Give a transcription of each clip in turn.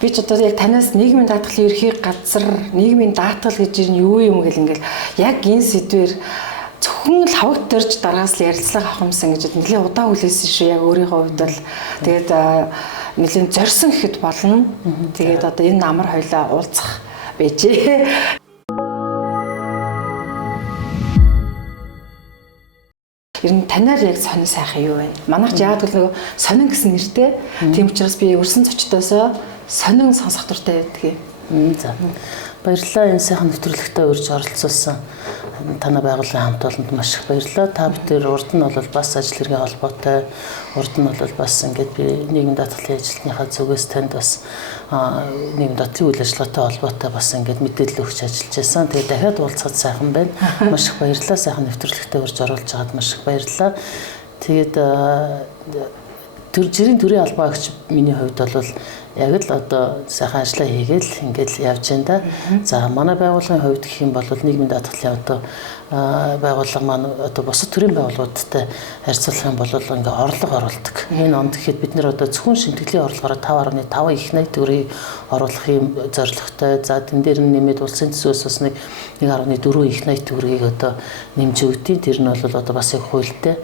би ч одоо яг танаас нийгмийн даатгалын ерхий газар, нийгмийн даатгал гэж юу юм гэл ингээл яг энэ сэдвэр зөвхөн л хавагт дөрж дараагаас л ярилцлага авах юмсан гэж нэлээд удаан хүлээсэн шүү яг өөрийнхөө хувьд бол тэгээд нэлээд зорьсон гэхэд болно. Тэгээд одоо энэ амар хоёлаа уулзах байжээ. Ер нь танаар яг сонин сайхан юу вэ? Манайх ч яг л сонин гэсэн нэртэй. Тийм учраас би өрсөн цочдоосоо сонин сонсох дуртай байдаг юм. За. Баярлалаа энэ сайхан нэвтрүүлэгтээ урьж оролцуулсан танай байгууллагын хамт олонд маш их баярлалаа. Та бүхэн урд нь бол бас ажил хэргийн холбоотой, урд нь бол бас ингээд би нийгмийн даатгалын ажилтныхаа зүгээс танд бас нийгмийн даатгалын үйл ажиллагаатай холбоотой бас ингээд мэдээлэл өгч ажиллаж байсан. Тэгээд дахиад уулзахад сайхан байна. Маш их баярлалаа. Сайхан нэвтрүүлэгтээ урьж оруулж байгаад маш их баярлалаа. Тэгээд жирийн төрийн албаа гэж миний хувьд бол яг л одоо сайхан ажиллаа хийгээл ингээд явж байна да. За манай байгууллагын хувьд гэх юм бол нийгмийн даатгалын одоо байгууллага маань одоо бусад төрлийн байгууллагуудтай харьцуулах юм бол ингээ орлого оруулдаг. Энэ онд гэхэд бид нэр одоо зөвхөн шимтгэлийн орлогоор 5.5 их найт төгрөгийг оруулах юм зорилготой. За тэн дээр нь нэмээд улсын төсвөөс бас 1.4 их найт төгрөгийг одоо нэмж өгдیں۔ Тэр нь бол одоо бас их хуультай.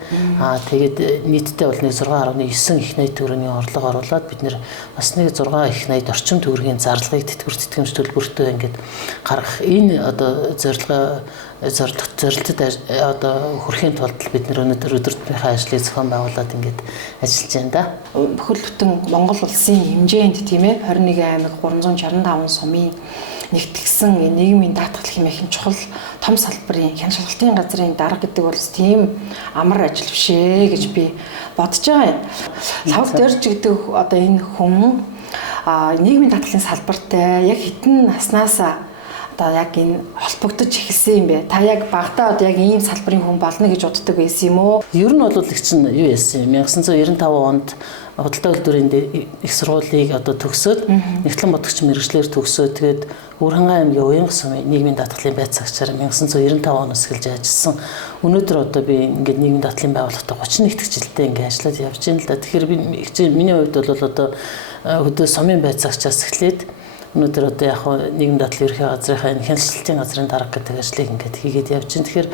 Тэгээд нийтдээ бол 6.9 их найт төгрөгийн орлого оруулаад бид нэр бас 6 их найт орчим төгрөгийн зарлагыг тэтгэвэр тэтгэмж төлбөртөө ингээд гаргах энэ одоо зорилтод одоо хүрэхийн тулд бид өнөөдөр өдөртмийнхаа ажлыг зохион байгуулад ингээд ажиллаж байна да. Бүхэл бүтэн Монгол улсын хэмжээнд тийм ээ 21 аймаг 365 сумын нэгтгэсэн нийгмийн даатгал хэмээх чухал том салбарын хяналт шалгалтын газрын дарга гэдэг бол тийм амар ажил бишээ гэж би бодож байгаа юм. Лавг дөрж гэдэг одоо энэ хүн нийгмийн даатгалын салбартай яг хитэн наснаас одоо яг энэ холбогдож эхэлсэн юм бэ? Та яг багтаа одоо яг ийм салбарын хүн болно гэж боддог байсан юм уу? Ер нь бол их чинь юу яасан юм? 1995 онд худалдаа үйлдвэрийн их сургуулийг одоо төгсөөд нэгтлэн бодогч мэргэжлэр төгсөөд тэгээд Өвөрхангай аймгийн Уянга сумын нийгмийн даатгалын байц цагчаар 1995 оноос эхэлж ажилласан. Өнөөдөр одоо би ингээд нийгмийн даатгалын байгууллагатай 31 дэх жилдээ ингээд ажиллаад явж байна л да. Тэгэхээр би миний хувьд бол одоо хөдөө сумын байц цагчаас эхлээд өнөөдөр одоо яг нийгмийн даатгалын ерхий газрынхаа энэ хяналтын газрын дарга гэдэг ажлыг ингээд хийгээд явж байна. Тэгэхээр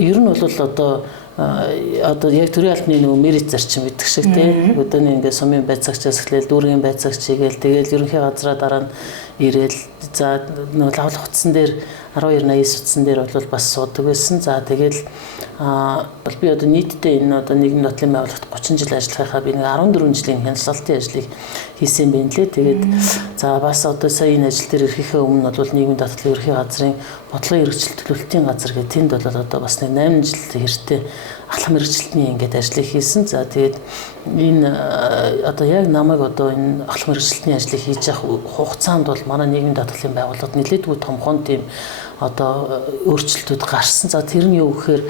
ер нь бол одоо яг төрийн албаны нөгөө мерит зарчим гэдэг шиг тийм өдөөний ингээд сумын байцаагчаас эхлээл дүүргийн байцаагч хийгээл тэгэл ерөнхий газраа дараа нь ирээл за нөгөө лавлах утсан дээр 1289 утсан дээр бол бас суудаг байсан. За тэгэл би одоо нийтдээ энэ одоо нийгмийн даатгалын байгууллагт 30 жил ажиллахынхаа би нэг 14 жилийн хяналтын ажлыг хийсэн байна лээ. Тэгээд за бас одоо сая энэ ажил дээр ирэхээ өмнө бол нийгмийн даатгалын ерхий газрын бодлогын хэрэгжил төлөвлөлтийн газар гэдэг тэнд бол одоо бас нэг 8 жил хэртэй ахлах мэргэжилтний ингээд ажлыг хийсэн. За тэгээд энэ одоо яг намайг одоо энэ ахлах мэргэжилтний ажлыг хийж явах хугацаанд бол манай нийгмийн даатгалын байгууллагад нэлээдгүй томхон тийм одоо өөрчлөлтүүд гарсан. За тэр нь юу гэхээр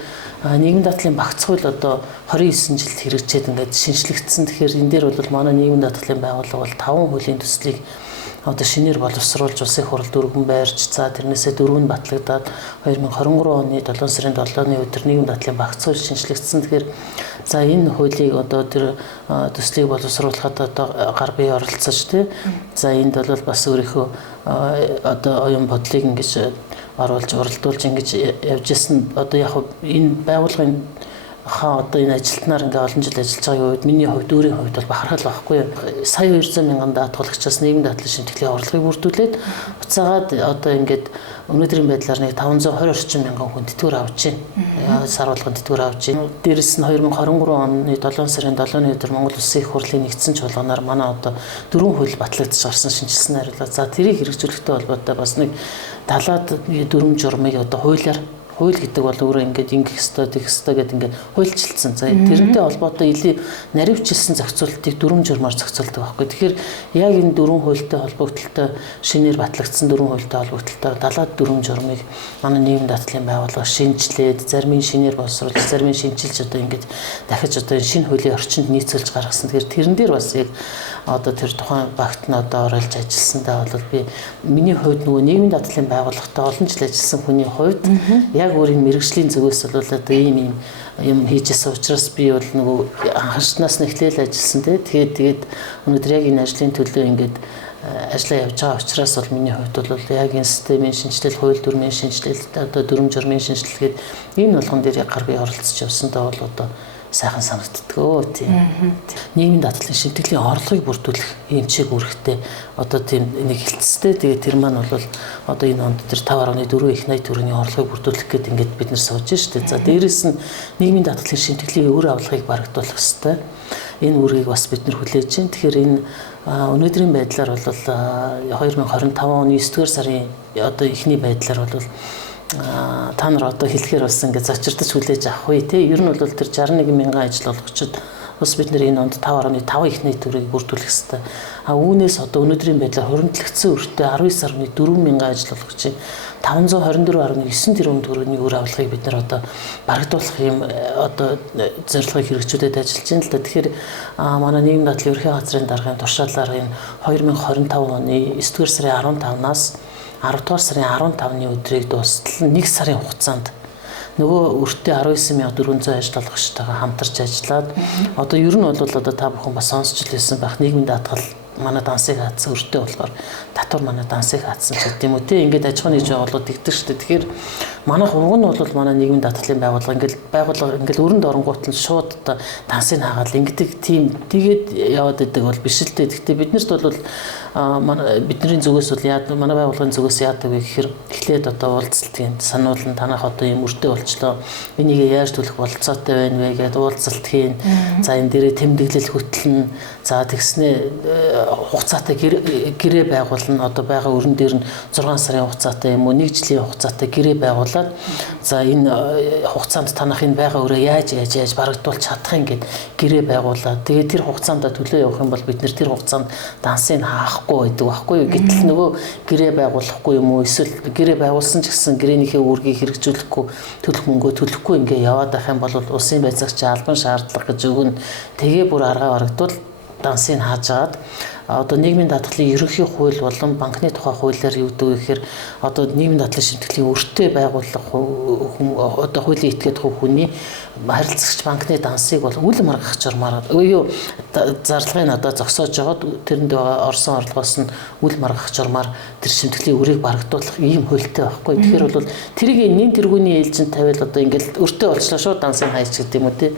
нийгмийн даатгалын багц хууль одоо 29 жилд хэрэгжээд ингээд шинжлэгдсэн. Тэгэхээр энэ дээр бол манай нийгмийн даатгалын байгууллага бол 5 хуулийн төслийг одоо шинээр боловсруулж улсын хурал дөрвөн байрж за тэрнээсээ 4 нь батлагдаад 2023 оны 7 сарын 7-ны өдөр нийгмийн даатгалын багц хууль шинжлэгдсэн. Тэгэхээр за энэ хуулийг одоо тэр төслийг боловсруулахад одоо гар бие оролцож тий. За энд бол бас өөрийнхөө одоо оюун бодлыг ингэж оруулж уралдуулж ингэж явж исэн. Одоо яг энэ байгууллагын одоо энэ ажилтнаар ингээ олон жил ажиллаж байгаа үед миний хувьд өөрийн хувьд бол бахархал байхгүй. Сая 200 мянган даатгалагчаас нийгмийн даатгалын шимтгэлийн орлогыг бүрдүүлээд буцаагаад одоо ингээд өнөөдрийн байдлаар нэг 520 орчим мянган хүн тэтгэвэр авч байна. Сар болгон тэтгэвэр авч байна. Дээрээс нь 2023 оны 7 сарын 7-ны өдөр Монгол Улсын их хурлын нэгдсэн чуулганаар манай одоо 4 хууль батлагдаж гарсан шинжилсэн хариулаа. За тэрийг хэрэгжүүлэхтэй холбоотой бас нэг талаад дүрм журмыг одоо хууль гэдэг бол өөрөө ингээд ингэх ёстой, тэгэх ёстой гэдэг ингээд хуульчилсан. За тэрнтэй холбоотой илүү наривчилсан зохицуултыг дүрм журмаар зохицуулдаг байхгүй. Тэгэхээр яг энэ дөрвөн хуультай холбогдлолтой шинээр батлагдсан дөрвөн хуультай холбогдлолтой 74 журмыг манай нийгмийн даатгалын байгууллага шинжилээд зарим нь шинээр боловсруулж, зарим нь шинжилж одоо ингээд дахиж одоо шинэ хуулийн орчинд нийцүүлж гаргасан. Тэгэхээр тэрэн дээр бас яг одоо тэр тухайн багт нь одоо оролж ажилласандаа бол би миний хувьд нөгөө нийгмийн даатгалын байгууллагатай олон жил ажилласан хүний хувьд яг өөрийн мэргэжлийн зүгээс бол одоо ийм юм хийжсэн учраас би бол нөгөө анхаарчнаас нь эхлээл ажилласан те. Тэгээд өнөөдөр яг энэ ажлын төлөө ингээд ажиллаа явж байгаа учраас бол миний хувьд бол яг энэ системийн шинжилэл, хууль дүрмийн шинжилэл, одоо дүрм журмын шинжилэл гээд энэ болгон дээр яг гар бие оролцож явсандаа бол одоо сайхан санагддгөө тийм. Нийгмийн даатгалын шимтгэлийн орлогыг бүрдүүлэх ийм чиг үүрэгтэй одоо тийм нэг хилцтэй. Тэгээд тэр маань бол одоо энэ онд тэр 5.4 их 80 төгрөгийн орлогыг бүрдүүлэх гээд ингээд бид нар сууж штэ. За дээрэс нь нийгмийн даатгалын шимтгэлийн өр авлагыг барагдуулах хэрэгтэй. Энэ үүргийг бас бид нар хүлээж байна. Тэгэхээр энэ өнөөдрийн байдлаар бол 2025 оны 9-р сарын одоо эхний байдлаар бол та нар одоо хэлэхээр бас ингээд зочирдож хүлээж авах үе тий. Ер нь бол тэр 61 мянган ажил олгогчид бас бид нэр энэ онд 5.5 их найт төгрөгийг бүрдүүлэх хэрэгтэй. Үүнээс одоо өнөөдрийн байдлаар хуримтлагдсан өртөө 19.4 мянган ажил олгогчийн 524.9 тэрбум төгрөгийн өр авлагыг бид нар одоо барагдуулах юм одоо зорилгыг хэрэгжүүлээд ажиллаж байна л да. Тэгэхээр манай нийгмийн даатгалын ерөнхий газрын даргын туршаалаар энэ 2025 оны 9-р сарын 15-наас 10-р сарын 15-ны өдрийг дуустал 1 сарын хугацаанд нөгөө өртөө 19,400 ажил олгогчтойгоо хамтарч ажиллаад одоо ер нь бол одоо та бүхэн бас сонсч лээсэн байх нийгмийн даатгал манай дансыг хаацсан өртөө болохоор татвар манай дансыг хаацсан ч гэдэм үү те ингээд аж ахуйн нэгж байгууллагууд игдэг шүү дээ. Тэгэхээр манайх уг нь бол манай нийгмийн даатгалын байгууллага ингээд өрөнд оронгууд нь шууд одоо дансыг хаагаад ингээд тийм тэгээд яваад идэг бол биш л дээ. Гэхдээ биднэрт бол бидний зүгээс бол манай байгууллагын зүгээс яадаг вэ гэхээр эхлээд одоо уулзалтын сануулна танах одоо юм өртөө болчлоо энийг яаж төлөх болцоотой байна вэ гэдэг уулзалт хийн. За энэ дээрээ тэмдэглэл хөтлөн за тэгснээ хугацаатай гэрээ байгуулна одоо байгаа өрн дээр нь 6 сарын хугацаатай юм уу 1 жилийн хугацаатай гэрээ байгуулад за энэ хугацаанд танах энэ байгаа өрөө яаж барагдуулж чадах юм гэд гэрээ байгуулад тэгээд тэр хугацаанд төлөө явах юм бол бид нэр тэр хугацаанд дансыг хаахгүй байдаг байхгүй юу гэтэл нөгөө гэрээ байгуулахгүй юм уу эсвэл гэрээ байгуулсан ч гэсэн гэрээнийхээ үүргийг хэрэгжүүлэхгүй төлөх мөнгөө төлөхгүй ингээ яваад байх юм бол улсын байцаагч албан шаардлага гэж өгнө тэгээ бүр аргаа барагдвал дансыг хаажгаад одоо нийгмийн даатгалын ерөнхий хууль болон банкны тухай хуулиар юу гэдэг вэ гэхээр одоо нийгмийн даатгалын шимтгэлийн өртөө байгууллага одоо хуулийн этгээд хүний харилцагч банкны дансыг бол үл маргах журмаар юу зарлагын одоо зогсоож жоод тэрэнд байгаа орсон орлогоос нь үл маргах журмаар тэр шимтгэлийн өрийг барагдуулах ийм хуультай байхгүй. Тэгэхээр бол тэрийг нэн тэргүүний ээлжинд тавиал одоо ингээд өртөө болчлоо шууд дансыг хайч гэдэг юм уу те.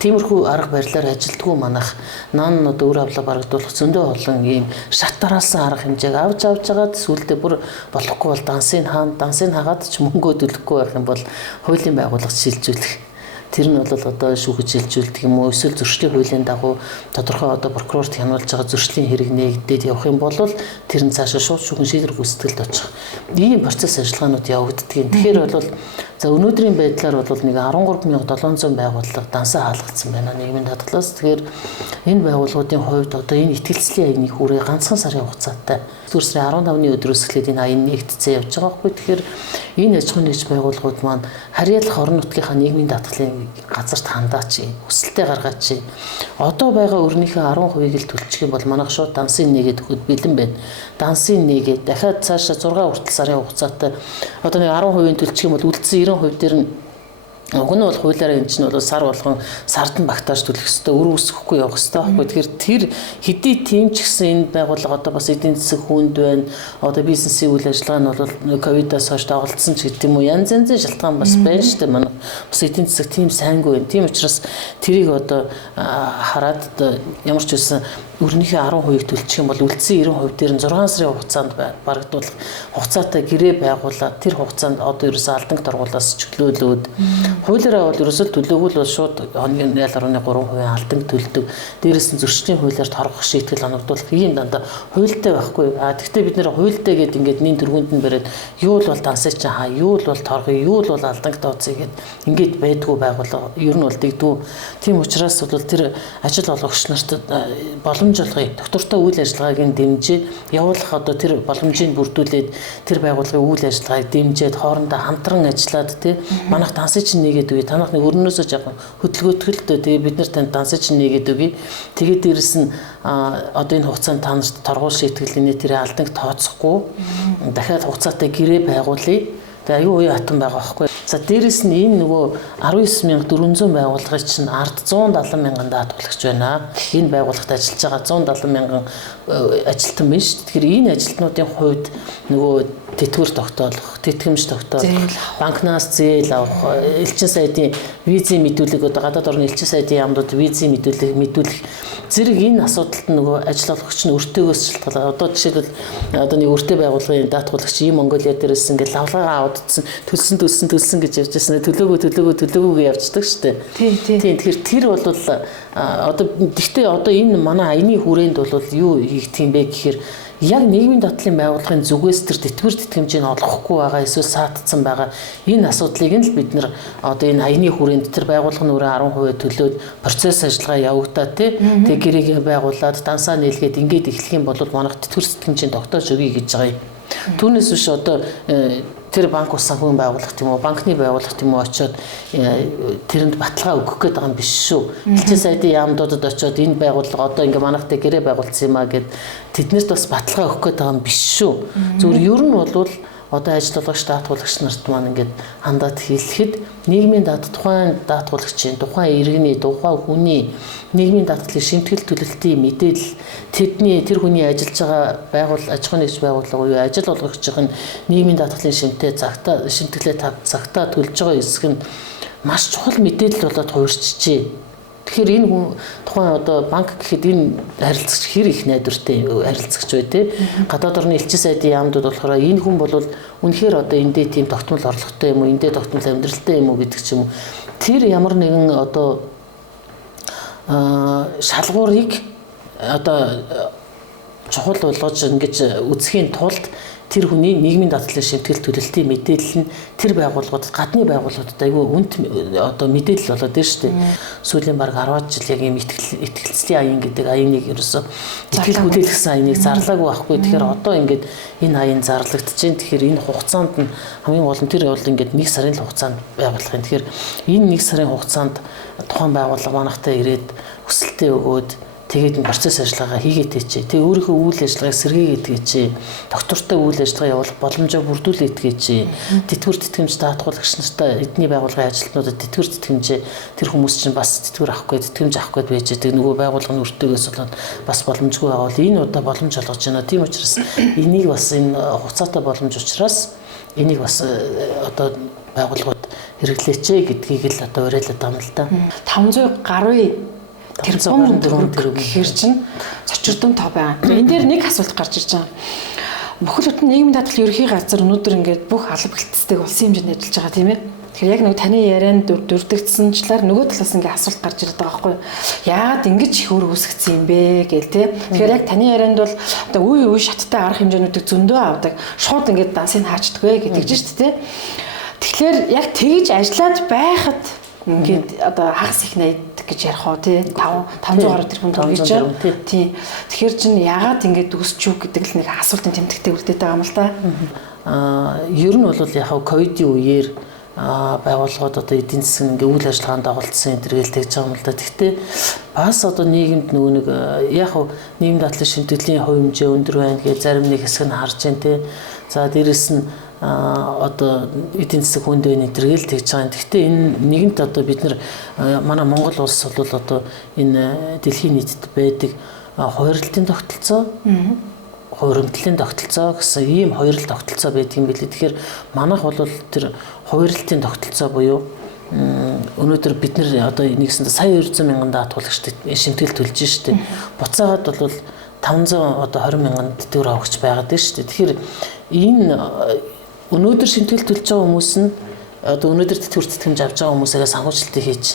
Тиймэрхүү арга барилаар ажилтгүй манах наан одоо өр авлага барагдуулах зөндөө олон ийм шатараасан арга хэмжээг авч жагаад сүултээ бүр болохгүй бол дансыг хаагаад ч мөнгөө төлөхгүй байх юм бол хуулийн байгууллагч шилжүүлэх тэр нь бол одоо шүүхэж шилжүүлдэг юм уу эсвэл зөрчлийн хуулийн дагуу тодорхой одоо прокурорт хянуулж байгаа зөрчлийн хэрэг нээгдээд явах юм бол тэр нь цаашаа шууд шүүхэн шийдвэр гүйцэтгэлд очих ийм процесс ажиллагаанууд явагддгийг. Тэгэхээр бол за өнөөдрийн байдлаар бол нэг 13,700 байгууллага дансаа хаалгацсан байна нийгмийн даатгалаас. Тэгэхээр энэ байгууллагуудын хувьд одоо энэ итгэлцлийн аяны хүрээ ганцхан сарын хугацаатай 4 сарын 15-ны өдрөөс эхлээд энэ аян нэгтцээ явж байгаа байхгүй. Тэгэхээр энэ аж ахуйн нэгж байгууллагууд маань харьяалах орон нутгийнхаа нийгмийн даатгалын газарт хандаач хүсэлтээ гаргаач. Одоо байгаа өрнийхээ 10%-ийг л төлчих юм бол манайх шууд дансыг нэгээд өгөхөд бэлэн байна. Дансыг нэгээд дахиад цаашаа 6 хүртэл сарын хугацаатай одоо нэг 10% төлчих юм бол үлдсэн 90% дээр нь уг нь бол хуулиараа энэ чинь бол сар болгон сард нь багтааж төлөх ёстой, өр үсэхгүй явах ёстой байхгүй. Тэгэхээр тэр хэдий тийм ч гэсэн энэ байгууллага одоо бас эдийн засаг хүнд байна. Одоо бизнесийн үйл ажиллагаа нь бол ковидоос хойш доголдсон ч гэдэг юм уу. Янз янзын шалтгаан бас байна шүү дээ. Манай бас эдийн засаг тийм сайнгүй байна. Тийм учраас тэрийг одоо хараад одоо ямар ч үсэн өрнийхээ 10%-ийг төлчих юм бол үлдсэн 90% дээр нь 6 сарын хугацаанд барагдуулах хугацаатай гэрээ байгуулаад тэр хугацаанд одоо ерөөсөө алданг торгуулаас чөлөөлөөд хуулиараа бол ерөөсөө төлөөгүй бол шууд хоногийн 0.3% алданг төлдөг. Дээрээс нь зөрчлийн хуулиар торгох шийтгэл оногдуулах ийм дандаа хуультай байхгүй. Тэгвэл бид нэр хуультай гэдэг ингээд нин төргөнд нь бариад юу л бол дансаа чинь хаа, юу л бол торгоё, юу л бол алданг тооцъё гэд ингээд байдгүй байгууллага ер нь бол дэгдүү. Тийм учраас бол тэр ажил олгогч нарт боломж олгоё. Доктортой үйл ажиллагааг нь дэмжиж явуулах одоо тэр боломжийг бүрдүүлээд тэр байгууллагын үйл ажиллагааг дэмжиж хоорондоо хамтран ажиллаад тий манайх дансыг чинь нэгээд үгүй танах нэг өрнөөсөө жаахан хөдөлгөөтгөлтэй тэгээ бид нар танд дансыг чинь нэгээд үгүй тэгээд дээрэс нь одоо энэ хугацаанд та нарт торгуул шийтгэл нэ тэр алданг тооцохгүй дахиад хугацаатай гэрээ байгуулъя. Тэгээ аюу уу хатан байгаа байхгүй. За дээрэс нь энэ нөгөө 19,400 байгууллагын чинь ард 170 мянган даатгалагч байна. Энэ байгууллагт ажиллаж байгаа 170 мянган ажилтан байна шүү дээ. Тэгэхээр энэ ажилтнуудын хувьд нөгөө тэтгэвэр тогтоолох, тэтгэмж тогтоолох, банкнаас зээл авах, элчин сайдын визийн мэдүүлэг одоо гадаад орны элчин сайдын яамдууд визийн мэдүүлэх зэрэг энэ асуудалд нөгөө ажиллагч нь өртөөгөөс шалтгаалаад одоо жишээлбэл одоо нэг өртөө байгууллагын даатгуулагч ийм Монголиа дээрээс ингээд лавлагаа авдсан төлсөн гэж явж байсан. Төлөөгөө явждаг шүү дээ. Тийм. Тэгэхээр тэр бол одоо гэхдээ одоо энэ манай аяны хүрээнд бол юу хийх тийм бэ гэхээр яг нийгмийн дадлын байгууллагын зүгээс тэр тэтгэвэр тэтгэмжийг олохгүй байгаа эсвэл саатсан байгаа энэ асуудлыг нь л бид нэр одоо энэ аяны хүрээнд тэр байгууллага нь өөрөө 10% төлөөд процесс ажиллагаа явагдаад тэг гэрээгээ байгуулад дансаа нийлгээд ингээд эхлэх юм бол манайх тэтгэвэр тэтгэмжийг тогтоож өгье гэж байгаа юм. Түүнээс биш одоо тэр банк ус санхүүгийн байгууллага тийм үү, банкны байгууллага тийм үү очиод тэрэнд баталгаа өгөх гээд байгаа юм биш шүү. Элчин сайдын яамдуудад очиод энэ байгууллага одоо ингээ манайхтай гэрээ байгуулсан юм а гэд тэднэрт бас баталгаа өгөх гээд байгаа юм биш шүү. Зүгээр ер нь бол одоо ажиллагч даатгуулагч нарт маань ингээд хандаад хэлэхэд нийгмийн тухайн даатгуулагчийн тухайн иргэний тухайн хүний нийгмийн даатгалын шимтгэл төлөлтийн мэдээлэл тэр хүний ажиллаж байгаа аж ахуйн нэгж байгууллага уу ажил олгогчийн нийгмийн даатгалын шимтгэлээ цагтаа төлж байгаа хэсэг нь маш чухал мэдээлэл болоод хувирчжээ. Тэгэхээр энэ тухайн одоо банк гэхэд энэ харилцагч хэр их найдвартай харилцагч бай тээ. Гадаад орны элчин сайдын яамдууд болохоор энэ хүн бол үнэхээр одоо эндээ тийм тогтмол орлоготой юм уу, эндээ тогтмол амьдралтай юм уу гэдэг ч юм уу. Тэр ямар нэгэн одоо шалгуурыг одоо чухал болгож ингэж үзэхийн тулд тэр хүний нийгмийн дадлын шимтгэл төлөлтийн мэдээлэл нь тэр байгууллагуудад гадны байгууллагуудад айгүй үнэт одоо мэдээлэл болоод байна шүү дээ. Сүүлийн баг 10 жил яг ийм итгэлцлийн аян гэдэг аяныг ерөөсөө итгэл хүлээлгэсэн аяныг зарлаагүй байхгүй. Тэгэхээр одоо ингээд энэ аян зарлагдаж байна. Тэгэхээр энэ хугацаанд нь хамгийн гол нь тэр бол ингээд 1 сарын л хугацаанд байгуулах юм. Тэгэхээр энэ 1 сарын хугацаанд тухайн байгууллага манайхтай ирээд хүсэлтээ өгөөд тэгээд процесс ажиллагаа хийгээд хийчээ. Тэгээ өөрийнхөө үйл ажиллагааг сэргээгээд хийчээ. Доктортой үйл ажиллагаа явуулах боломжоо бүрдүүлээд хийчээ. Тэтгэвэр тэтгэмж даатгуулагч нартай эдний байгууллагын ажилтнуудад тэтгэвэр тэтгэмжээ тэр хүмүүс чинь бас тэтгэвэр авах гээд тэтгэмж авах гээд байж байгаа. Нөгөө байгууллагын өртөөгөөс болоод бас боломжгүй байгаа. Энэ удаа боломж олгож байна. Тийм учраас энийг бас энэ хугацаатай боломж учраас энийг бас одоо байгууллагууд хэрэглээчээ гэдгийг л одоо уриалаад байгаа юм л да. 500 гаруй тэрбум төгрөг гэхэр чинь цочирдон тоо байгаа. Энэ дээр нэг асуулт гарч ирж байгаа. Бүхэл бүтэн нийгмийн даатгал ерөнхий газар өнөөдөр ингээд бүх алба хэлцтэйг улсын хэмжээнд ажиллаж байгаа тийм ээ. Тэгэхээр яг нэг таны ярианд дүрдэгдсэнчлэр нөгөө талаас ингээд асуулт гарч ирээд байгаа байхгүй юу? Яагаад ингэж их өөр үүсгэсэн юм бэ гээл тийм. Тэгэхээр яг таны ярианд бол одоо үе шаттай арга хэмжээнүүдийг зөндөө авдаг. Шууд ингээд дансыг хаачдагвэ гэдэг чинь шүү дээ. Тэгэхээр яг тэгж ажиллаад байхад ингээд одоо хагас их найд гэж ярих уу тий 500 гаруй тэрбум төгрөг гэж тий. Тэгэхээр чинь яагаад ингэж өсч үг гэдэг л нэг асуултын тэмдэгтэй үлдээд байгаа юм л да. Ер нь бол яг ковидын үеэр байгууллагууд одоо эдийн засгийн ингээ үйл ажиллагаанд оролцсон энэ төргээл тэгж байгаа юм л да. Гэхдээ бас одоо нийгэмд нөгөө нэг яг нийгэм дадлын шимтгэлийн хувь хэмжээ өндөр байна гэж зарим нэг хэсэг нь харж байна тий. За дээрэс нь одоо эдийн засаг хүнд байна энэ төргээл тэгж байгаа. Гэхдээ энэ нэгэнт одоо бид нар манай Монгол улс бол одоо энэ дэлхийн нийтэд байдаг хувирлтын тогтолцоо хувирлтын тогтолцоо гэсэн ийм хоёр л тогтолцоо байдаг юм билээ. Тэгэхээр манайх бол тэр хувирлтын тогтолцоо буюу өнөөдөр бид нар одоо нэгсэндээ сая 200 мянган даатгуулагчтай шимтгэл төлж штэ. Буцаагаад бол 500 одоо 20 мянган тэтгэвэр авахч байгаад байна штэ. Тэгэхээр энэ өнөөдөр шимтгэл төлж байгаа хүмүүс нь одоо өнөөдөр тэтгэвэр тэтгэмж авч байгаа хүмүүсээрээ санхүүжилтийг хийж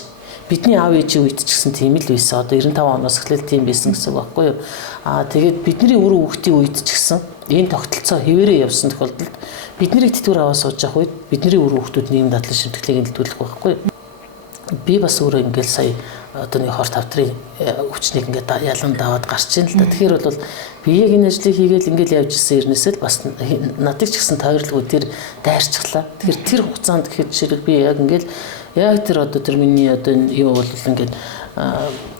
бидний аав ээжийн үед ч гэсэн тийм л байсан. Одоо 95 оноос эхлээл тийм байсан гэсэн үг байхгүй юу? Тэгээд бидний үр хүүхдийн үед ч гэсэн энэ тогтолцоо хэвээрээ явсан тохиолдолд бидний тэтгэвэр аваа сууж явах үед бидний үр хүүхдүүд нийгэм дадлын шимтгэлийг төлөх байхгүй юу? Би бас өөрөө ингээл сая одоо нэг хор тавтрын хүчнийг ингээд ялан даваад гарч ийн л та. Тэгэхээр бол би яг энэ ажлыг хийгээл ингээл явж ирсэн ирнэсэл бас надад ч гэсэн тойрлгүй тэр дайрчихлаа. Тэгэхээр тэр хугацаанд гэхэд жишээлбэл би яг ингээл яг тэр одоо тэр миний одоо юу бол ингээд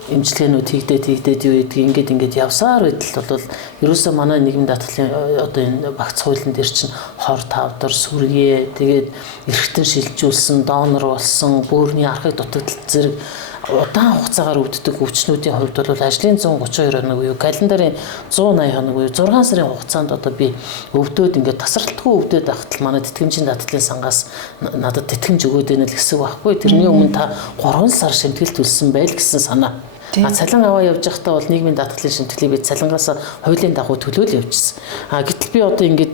имчилгээнүүд хийгдээд юу гэдгийг ингээд явсаар байтал бол ерөөсөө манай нийгмийн даатгалын одоо энэ багц хуулийн дээр чинь хор тавдар сүргээ тэгээд эргэтэн шилжүүлсэн донор болсон бөөрийн архыг дутагдал зэрэг удаан хугацаагаар өвддөг өвчнүүдийн хувьд бол ажлын 132 хоног буюу календрын 180 хоног буюу 6 сарын хугацаанд одоо би өвдөөд ингээд тасралтгүй өвдөөд байхад манай тэтгэмжийн даатгалын сангаас надад тэтгэмж өгөөд байна л гэсэн байхгүй. Тэрний өмнө та 3 сар шимтгэл төлсөн байл гэсэн санаа. Цалин аваа явж байхдаа бол нийгмийн даатгалын шимтгэлийг би цалингаас хуулийн дагуу төлөөл явжсэн. Гэтэл би одоо ингээд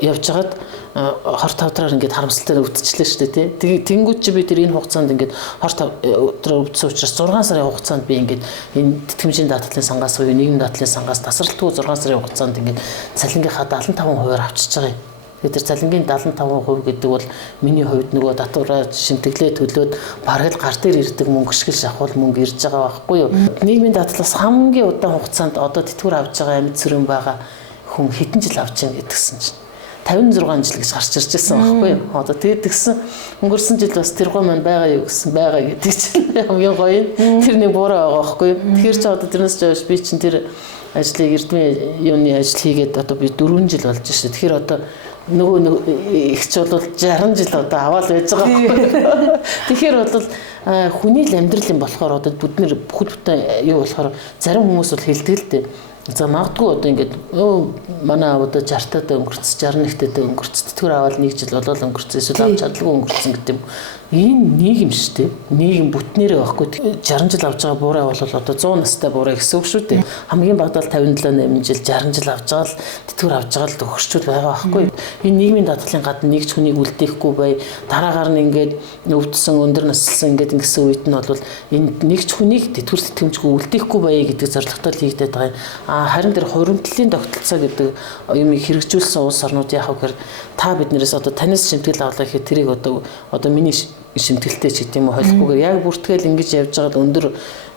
явж хагаад хор тавдраар ингээд харамсалтай өвдчихлээ шүү дээ тий. Тэнгүүд чи би тэр энэ хугацаанд ингээд хор тавдраар өвдсөн учраас 6 сарын хугацаанд би ингээд энэ тэтгэмжийн даатгалын сангаас буюу нийгмийн даатгалын сангаас тасралтгүй 6 сарын хугацаанд ингээд цалингийнхаа 75% авчиж байгаа юм. Тэгээд тэр цалингийн 75% гэдэг бол миний хувьд нөгөө татвараа шимтгэлээ төлөөд бараг л гар дээр ирдэг мөнгө шиг шахуул мөнгө ирж байгаа байхгүй юу. Нийгмийн даатгалаас хамгийн удаан хугацаанд одоо тэтгэвэр авж байгаа амьд сүрэн байгаа хүн хэдэн жил авч байгаа гэдгсэн чинь 56 жил гэж гарч ирж байсан байхгүй юу. Одоо тэгээд тэгсэн өнгөрсөн жил бас тэр гоо маань байгаа юу гэсэн байгаа гэдэг чинь хамгийн гоё. Тэр нэг буруу байгаа байхгүй юу. Тэгэхээр ч одоо тэрнээс ч би чинь тэр ажлыг эрдмийн юуны ажил хийгээд одоо би 4 жил болж шүү. Тэгэхээр одоо нөгөө ихч бол 60 жил одоо аваад байж байгаа байхгүй. Тэгэхээр бол хүний л амьдрал юм болохоор одоо бүднэр бүхэл бүтэн юу болохоор зарим хүмүүс бол хэлдэг л дээ. За магадгүй одоо ингээд манай одоо 60 таад өнгөрцөж 61 таад өнгөрцөж тэр аваад 1 жил болол өнгөрцөө эсвэл авч чадлагүй өнгөрцөн гэдэг юм. Энэ нийгэм шүү дээ. Нийгэм бүтнээрээ байхгүй 60 жил авч байгаа буурай бол одоо 100 настай буурай гэсэн үг шүү дээ. Хамгийн багадаа 57 8 жил 60 жил авч байгаа л тэтгэвэр авч байгаа л өгчүүд байгаа байхгүй. Энэ нийгмийн даатгалын гадна нэг ч хүнийг үлдээхгүй бай. Дараагаар нь ингээд өвдсөн өндөр наслсан ингээд ингэсэн үед нь бол энэ нэг ч хүнийг тэтгэвэр сэтгэмжгүй үлдээхгүй бай гэдэг зорилготой хийгдээд байгаа юм. Харин тэр хуримтлалын тогтолцоо гэдэг юмыг хэрэгжүүлсэн улс орнууд яах вэ гэхээр та биднээс одоо танаас шимтгэл авлаа гэхэд тэрийг одоо миний шимтгэлтэй ч гэдэг юм уу холихгүйгээр яг бүртгээл ингэж явж байгаа өндөр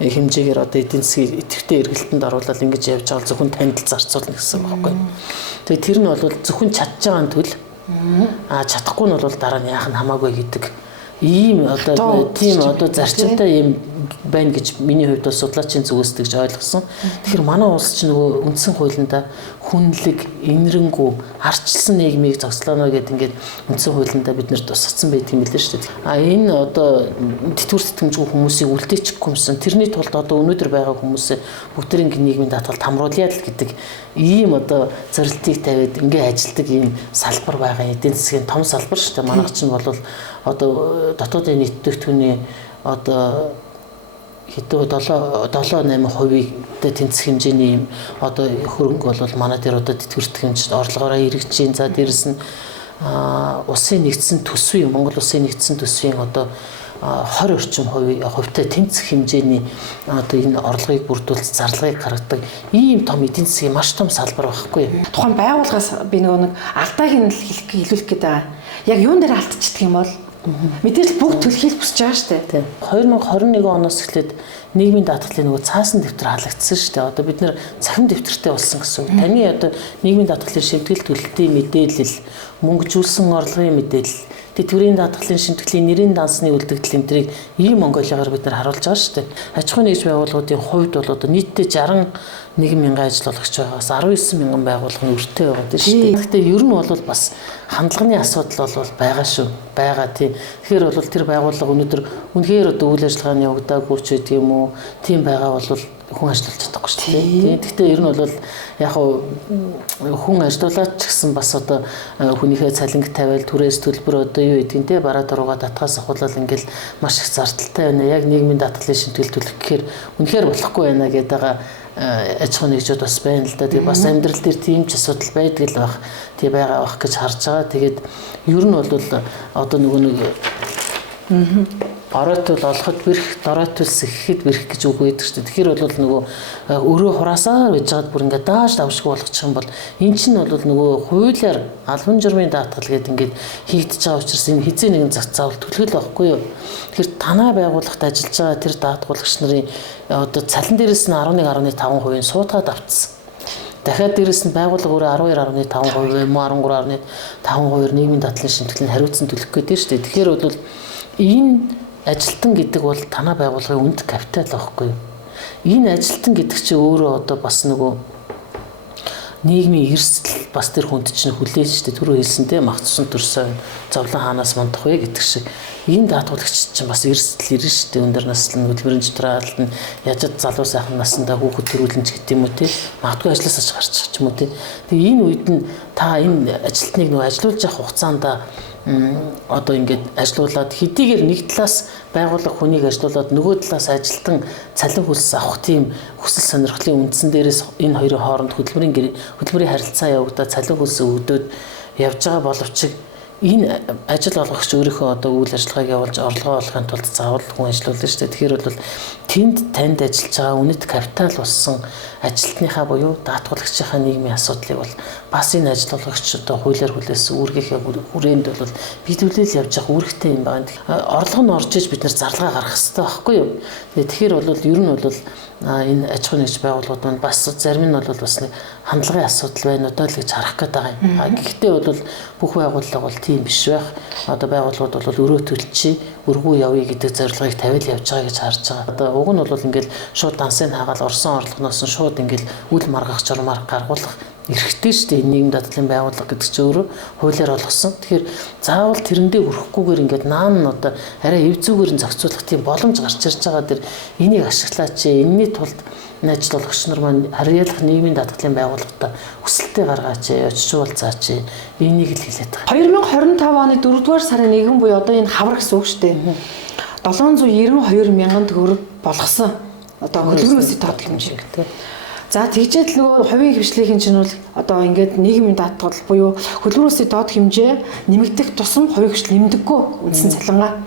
хэмжээгээр одоо эдийн засгийн идэвхтэй эргэлтэнд оруулаад ингэж явж байгаа зөвхөн танд л зарцуулна гэсэн байгаа байхгүй. Тэгээ тэр нь бол зөвхөн чадж байгаа төл чадахгүй нь бол дараа нь яах нь хамаагүй гэдэг ийм одоо тийм одоо зарчимтай юм байна гэж миний хувьд бол судлаачийн зүгээс тэгж ойлгосон. Тэгэхээр манай улс чинь нөгөө үндсэн хуулиндаа хүнлэг, инэрэнгүү, арчилсан нийгмийг зогслооно гэдэг ингээд үндсэн хуулиндаа бид нэр тусгацсан байдаг юм билээ шүү дээ. Энэ одоо тэтгэвэр сэтгэмжгүй хүмүүсийг үлдээчихгүй юмсан. Тэрний тулд одоо өнөөдөр байгаа хүмүүсээ бүгдэрийн нийгмийн даатгалд хамруулъя л гэдэг ийм одоо зорилтыг тавиад ингээд ажилтдаг ийм салбар байгаа. Эдийн засгийн том салбар шүү дээ. Манайх чинь бол одоо дотоодын нийт бүтээгдэхүүний одоо хэдөө 7-8%-д тэнцэх хэмжээний юм одоо хөрөнгө бол манай дээр одоо тэтгэвэр хэмжээнд орлогоороо эргэж чинь за дээрэс нь улсын нэгдсэн төсвийн Монгол улсын нэгдсэн төсвийн одоо 20 орчим хувьтай тэнцэх хэмжээний одоо энэ орлогыг бүрдүүлж зарлагыг гаргадаг ийм том эдийн засгийн маш том салбар байхгүй. Тухайн байгууллагаас би нэг алдааг нь хэлүүлэх гээд байгаа. Яг юун дээр алдчихдаг юм бол мэдээж бүгд төлөхийг хүсэж байгаа шүү дээ. 2021 оноос эхлээд нийгмийн даатгалын нөгөө цаасан дэвтэр халагдсан шүү дээ. Одоо бид нэр цахим дэвтэртэй болсон гэсэн үг. Таны одоо нийгмийн даатгалын шимтгэл төлөлтийн мэдээлэл, мөнгөжүүлсэн орлогын мэдээлэл, тэтгэврийн даатгалын шимтгэлийн нэрийн дансны үлдэгдэл энтрийг ийм Монголигаар бид нар харуулж байгаа шүү дээ. Аж ахуйн нэгж байгууллагуудын хувьд бол одоо нийтдээ 61,000 ажиллагч байгаас 19,000 байгууллага нь өртөө байгаа тийм шүү дээ. Гэхдээ ер нь бол бас хандлагын асуудал бол байгаа шүү. Байгаа тийм. Тэгэхээр бол тэр байгууллага өнөөдөр үнэхээр одоо үйл ажиллагааны явагдаагүй ч гэдэг юм уу? Тийм байгаа бол хүн ажиллаж чадахгүй шүү дээ. Гэхдээ ер нь бол яг хүн ажиллуулаад ч гэсэн бас одоо хүнийхээ цалинг тавиал түрээс төлбөр одоо юу гэдгийг те бараа дурууга татгаас ахуулаад ингээл маш их зардалтай байна. Яг нийгмийн даатгалын шимтгэл төлөх гэхээр үнэхээр болохгүй байна гэдэг аж ахуйн нэгжүүд бас байна л да. Тэгээ бас амьдрал дээр тийм ч асуудал байдаг л байх. Тий байгаа байх гэж харж байгаа. Тэгээд ер нь бол одоо нөгөө нэг оройтол олоход бэрх, доройтол сэхэхэд бэрх гэж үг байдаг шүү дээ. Тэгэхээр бол нөгөө өрөө хураасаар байж байгаад бүр ингээд дааш давшгүй болгочих юм бол эн чинь бол нөгөө хуулиар албан журмын даатгал гэдэг ингээд хийгдэж байгаа учраас энэ хизээ нэгэн зах заавал төлгөл байхгүй юу. Тэгэхээр танаа байгууллагт ажиллаж байгаа тэр даатгуулагч нарын одоо цалин дээрээс нь 11.5% суутгаад авцсан. Дахиад дээрэс нь байгууллага өөрөө 12.5% юм уу 13.5% нийгмийн даатгалын шимтгэлийн хариуцсан төлөх гэдэг шүү дээ. Тэгэхээр бол энэ ажилтан гэдэг бол танаа байгууллагын үнд капитал байхгүй юу. Энэ ажилтан гэдэг чинь өөрөө одоо бас нөгөө нийгмийн эрсдэл бас тэр хүнд чинь хүлээж штэ түрүү хэлсэнтэй мах цусан төрсөн зовлон хаанаас мандах вэ гэдэг шиг энэ даатгуулагч чинь бас эрсдэл ирнэ штэ өндөр наслын хөдөлмөрийн чөтгөрөлд нь яжад залуу сайхан наснда хүүхэд төрүүлнэ гэдэг юм уу те магадгүй ажлаасаа гарчих ч юм уу те тэгээ энэ үед нь та энэ ажилтныг нөгөө ажилуулж явах хугацаанд одоо ингээд ажилуулад хэдийгээр нэг талаас байгууллага хүнийг ажилуулад нөгөө талаас ажилтан цалин хөлс авах тийм хүсэл сонирхлын үндсэн дээрээс энэ хоёрын хооронд хөдөлмөрийн харилцаа явагдаад цалин хөлс өгдөөд явж байгаа боловч энэ ажил олгогч өөрийнхөө одоо үйл ажиллагааг явуулж орлогоо олохын тулд заавал хүн ажилуулна шүү дээ. Тэгэхээр бол тэнд танд ажиллаж байгаа үнэт капитал болсон ажилтныхаа буюу даатгуулагчийнхаа нийгмийн асуудлыг бол бас энэ ажил олгогч одоо хуулиар хүлээсэн үүргийнхээ хүрээнд бол биелүүлэл явж явах үүрэгтэй юм байна. Орлого нь орж иж бид нар зарлага гаргах хэрэгтэй байхгүй юу? Тэгэхээр бол ер нь бол энэ аж ахуйн нэгж байгууллагууд маань бас зарим нь бол бас нэг хандлагын асуудал байна удаа л гэж харах гээд байгаа юм. Гэхдээ бол бүх байгууллага бол тийм биш байх. Одоо байгууллагууд бол өрөө төлчий, өргүү явъя гэдэг зорилгыг тавиал явж байгаа гэж харж байгаа. Одоо уг нь бол ингээл шууд дансыг хаагаад орсон орлогоноос нь шууд ингээл үл маргах журмаар гаргуулах эрхтэй шүү дээ. Нийгэм дадлын байгууллага гэдэг чинь өөрөө хуулиар олгосон. Тэгэхээр заавал тэрэндээ хүрэхгүйгээр ингээд наан нь одоо арай эв зүгээр нь зохицуулах тийм боломж гарч ирж байгаа дэр энийг ашиглаач. Энэний тулд ажил олгогч нар маань харьяалах нийгмийн дадлын байгууллагатай хүсэлтээ гаргаач, очиж уулзаач. Энийг л хэлээд байгаа. 2025 оны 4-р сарын 1 буюу одоо энэ хавар гэсэн үг шүү дээ. 792 мянган төгрөг болгосон. Одоо хөдөлгөөн өсөй тоод хэмжээ гэдэг. За тэгжээд л нөгөө хувийн хвшлийнхэн чинь бол одоо ингээд нийгмийн даатгал буюу хөдөлгөөн доод хэмжээ нэмэгдэх тусам хувийн хвшил нэмдэггүй үндсэн цалингаа.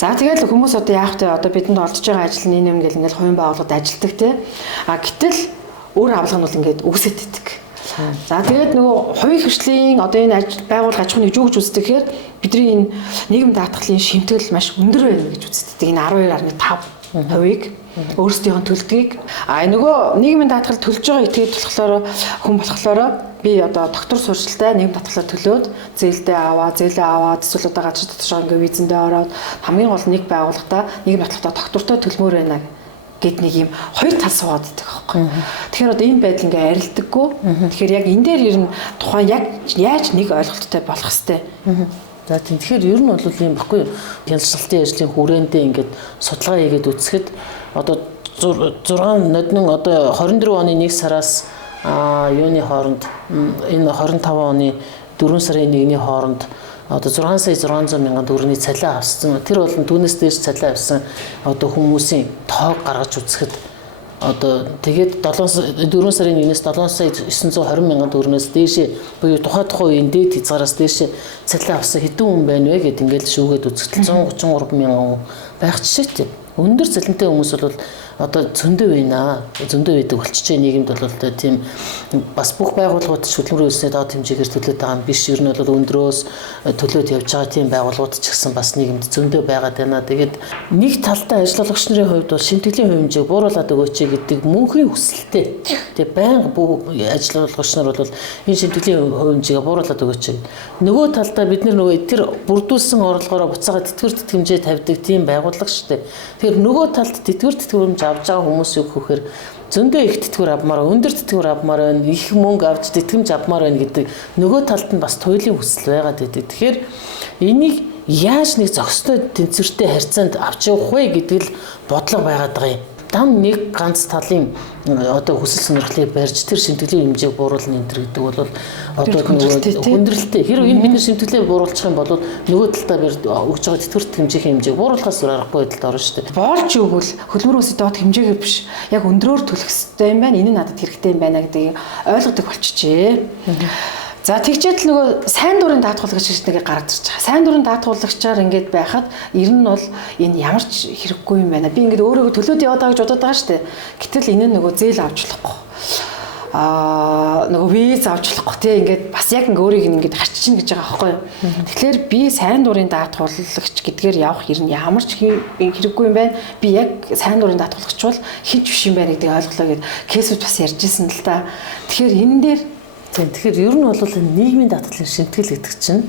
За тэгээд хүмүүс одоо яах вэ? Одоо бидэнд олдож байгаа ажил нь юм гэл ингээд хувийн байгууллагад ажилдаг те. А гэтэл өөр авлага нь бол ингээд үгсэт идэг. За тэгээд нөгөө хувийн хвшлийн одоо энэ байгууллага аж ахуйн нэгж өгч үздэхээр бидний энэ нийгэм даатгалын шимтгэл маш өндөр байна гэж үздэг. Энэ 12.5%-ийг өөрсдийн төлдгийг нөгөө нийгмийн даатгал төлж байгаа этгээд болохоор хүн болохоор би одоо доктор сурчлаа нийгэм даатгалаа төлөөд зээлдээ аваад эсвэл одоо газар дотор ингээ визэндээ ороод хамгийн гол нэг байгууллагатаа нийгэм даатгалаа доктортой төлмөр байна гэд нэг юм хоёр тал суугаад байдаг байхгүй. Тэгэхээр одоо энэ байдал ингээ арилдаггүй. Тэгэхээр яг энэ дээр ер нь тухайн яг яаж нэг ойлголттой болох хэвтэй. За тэгэхээр ер нь бол юм баггүй юу. Хяналтын ажлын хүрээндээ ингээд судалгаа хийгээд үзэхэд одоо 6 ноднон одоо 24 оны 1 сараас юуны хооронд энэ 25 оны 4 сарын 1-ний хооронд одоо 6 сая 600 мянган төгрөгийн цалин авсан. Тэр болон түүнээс дээш цалин авсан одоо хүмүүсийн тоог гаргаж үзэхэд одоо тэгээд 4 сарын 1-ээс 7 сая 920 мянган төгрөгнөөс дээшээ буюу тухайн үеийн дээд хязгаараас дээшээ цалин авсан хэдэн хүн байна вэ гэд ингээд шүүгээд үзэхдээ 133 мянган хүн байх жишээтэй. Өндөр цалинтай хүмүүс бол одоо зөндөө байна. Зөндөө байдаг болчихжээ нийгэмд бол тийм бас бүх байгууллагууд хөдөлмөрийн өснөд доод хэмжээгээр төлөөд байгаа юм биш. Ер нь бол өндрөөс төлөөд явж байгаа тийм байгууллагууд ч гэсэн бас нийгэмд зөндөө байгаад байна. Тэгээд нэг талдаа ажил олгогч нарын хувьд бол шимтгэлийн хувь хэмжээг бууруулад өгөөч гэдэг мөнхийн хүсэлтэй. Тэгээд байнга бүх ажил олгогч нар бол энэ шимтгэлийн хувь хэмжээгээ бууруулад өгөөч. Нөгөө талдаа бид нөгөө тэр бүрдүүлсэн орлогоороо буцаага тэтгэвэр тэтгэмжээ тавьдаг тийм байгууллага шүү дээ. Тэгэхээр нөгөө талд тэтгэвэр тэтгэврэмж авж байгаа хүмүүс юу гэхээр зөндөө их тэтгэвэр авмаар, өндөр тэтгэвэр авмаар байна, их мөнгө авч тэтгэмж авмаар байна гэдэг нөгөө талд нь бас туйлын хүсэл байгаад байдаг. Тэгэхээр энийг яаж нэг зохистой тэнцвэртэй харьцаанд авч явах вэ гэдэг л бодлого байгаад байгаа юм. Дан нэг ганц талын одоо хүсэл сонирхлыг барьж тэр шимтгэлийн хэмжээг бууруулна энэ төр гэдэг бол одоо хүндрэлтэй. Хэрвээ энэ бид нар шимтгэлээ бууруулчих юм бол нөгөө талдаа өгж байгаа тэтгэврт хэмжээний хэмжээг бууруулахаас өөр аргагүй байдалд орно шүү дээ. Боолж өгвөл хөдөлмөрөөсөө доод хэмжээгээр биш. Яг өндрөөр төлөх хэрэгтэй юм байна. Энэ нь надад хэрэгтэй юм байна гэдгийг ойлгодог болчихжээ. За тэгчээд л нөгөө сайн дурын даатгуулагч гэж нэгийг гаргаж ирж байгаа. Сайн дурын даатгуулагчаар ингээд байхад ер нь бол энэ ямар ч хэрэггүй юм байна. Би ингээд өөрийгөө төлөөд яваад байгаа гэж бодоод байгаа шүү дээ. Гэтэл энэ нь нөгөө зээл авч болохгүй. Нөгөө виз авч болохгүй те ингээд бас яг ингээд өөрийг ингээд харччихна гэж байгаа байхгүй юу. Тэгэхээр би сайн дурын даатгуулагч гэдгээр явах ер нь ямар ч хэрэггүй юм байна. Би яг сайн дурын даатгуулагч бол хинч биш юм байна гэдгийг ойлголоо гэд кейсүүд бас ярьж ирсэн л да. Тэгэхээр энэ дээр тэгэхээр ер нь бол нийгмийн даатгалын шимтгэл гэдэг чинь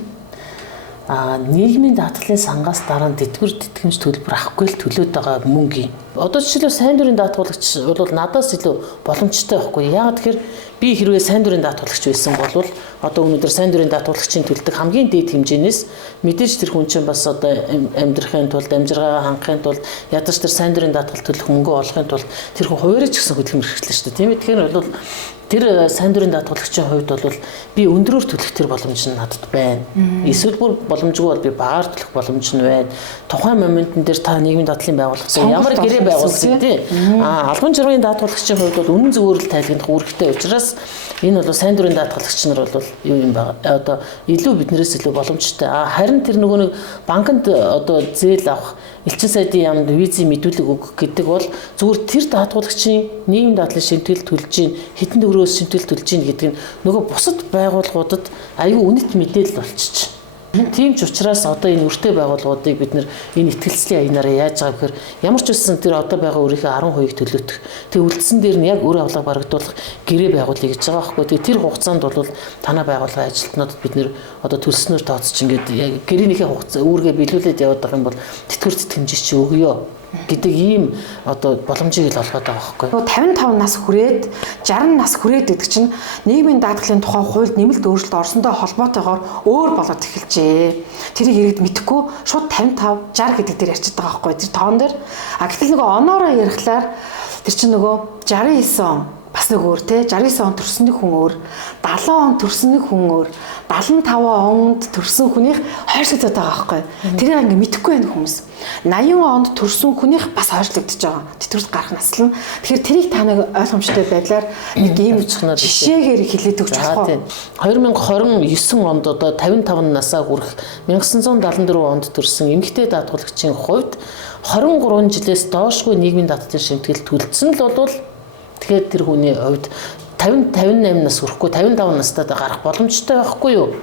нийгмийн даатгалын сангаас дараа тэтгэвэр тэтгэмж төлбөр авахгүй л төлөөд байгаа мөнгө. Одоо жишээлбэл сайн дурын даатгуулагч бол надаас илүү боломжтой байхгүй. Яагаад тэгэхээр би хэрвээ сайн дурын даатгуулагч байсан бол одоо өнөөдөр сайн дурын даатгуулагчийн төлдөг хамгийн дээд хэмжээнээс мэдээж тэр хүн чинь бас одоо амьдрахын тулд амжиргаа хангахын тулд ядаж тэр сайн дурын даатгал төлөх мөнгө олохын тулд тэр хүн хуваарь ч гэсэн хөдөлгөөн хэрэглэж шүү дээ. Тийм ээ. Тэгэхээр бол тэр сайн дурын даатгуулагчийн хувьд бол би өндрөөр төлөх тэр боломж нь надад байна. Эсвэл бүр боломжгүй бол би багаар төлөх боломж нь байна. Тухайн моментн дээр та нийгмийн дадлын байгууллагатай ямар гэрээ байгуулсан тий. Албан журмын даатгуулагчийн хувьд бол үнэн зөвөөрөл тайлгнах үүрэгтэй учраас энэ бол сайн дурын даатгуулагч нар бол юу юм бэ? Одоо илүү биднээс илүү боломжтой. Харин тэр нөгөө нэг банкнд одоо зээл авах элчин сайдын яамд визийн мэдүүлэг өгөх гэдэг бол зүгээр тэр даатгуулагчийн нийгмийн дадлын шимтгэл төлж гин хэдэн төгрөгөөс шимтгэл төлж гин гэдэг нь нөгөө бусад байгууллагуудад аюу үнэт мэдээлэл болчих. Тийм ч учраас одоо энэ өртөө байгууллагуудыг бид нэр энэ итгэлцлийн аянаараа яаж байгаа гэхээр ямар ч үсэн тэр одоо байгаа өөрийнхөө 12-ыг төлөөдөх. Тэг үлдсэн дээр нь яг үр авлага барагдуулах гэрээ байгуулъя гэж байгаа байхгүй. Тэг тэр хугацаанд бол танай байгууллагын ажилтнуудад бид нэр одоо төлснөөр тооцож ингээд гэрээнийхээ хугацаа үүргээ биелүүлээд яваад байгаа юм бол тэтгэвэр тэтгэмжийг чи өгөө гэдэг ийм одоо боломжийг л олгоод байгаа байхгүй. 55 нас хүрээд 60 нас хүрээд гэдэг чинь нийгмийн даатгалын тухай хуульд нэмэлт өөрчлөлт орсондоо холбоотойгоор өөр болоод эхэлжээ. Тэрийг иргэд мэдэхгүй шууд 55 60 гэдэг дээр ярьчихад байгаа байхгүй. Тэр тоон дээр. Гэтэл нөгөө оноороо ярихлаар тэр чинь нөгөө 69 он бас нэг өөр те 69 он төрсөн нэг хүн өөр 70 он төрсөн нэг хүн өөр 75 онд төрсөн хүнийх хойшлогдоод байгаа байхгүй. Тэрийг ингээ мэдэхгүй байх хүмүүс. 80 онд төрсөн хүнийх бас хойшлогдож байгаа. Тэтгэврт гарах насл нь. Тэгэхээр тэрийг та нэг ойлгомжтой байдлаар нэг ийм жишээгээр хэлээд өгч болох уу? 2029 онд одоо 55 насаа хүрэх 1974 онд төрсэн эмэгтэй даатгуулагчийн хувьд 23 жилээс доошгүй нийгмийн даатгалын шимтгэл төлсөн л бол тэгэхээр тэр хүний хувьд 58 нас хүрэхгүй 55 настай гарах боломжтой байхгүй юу?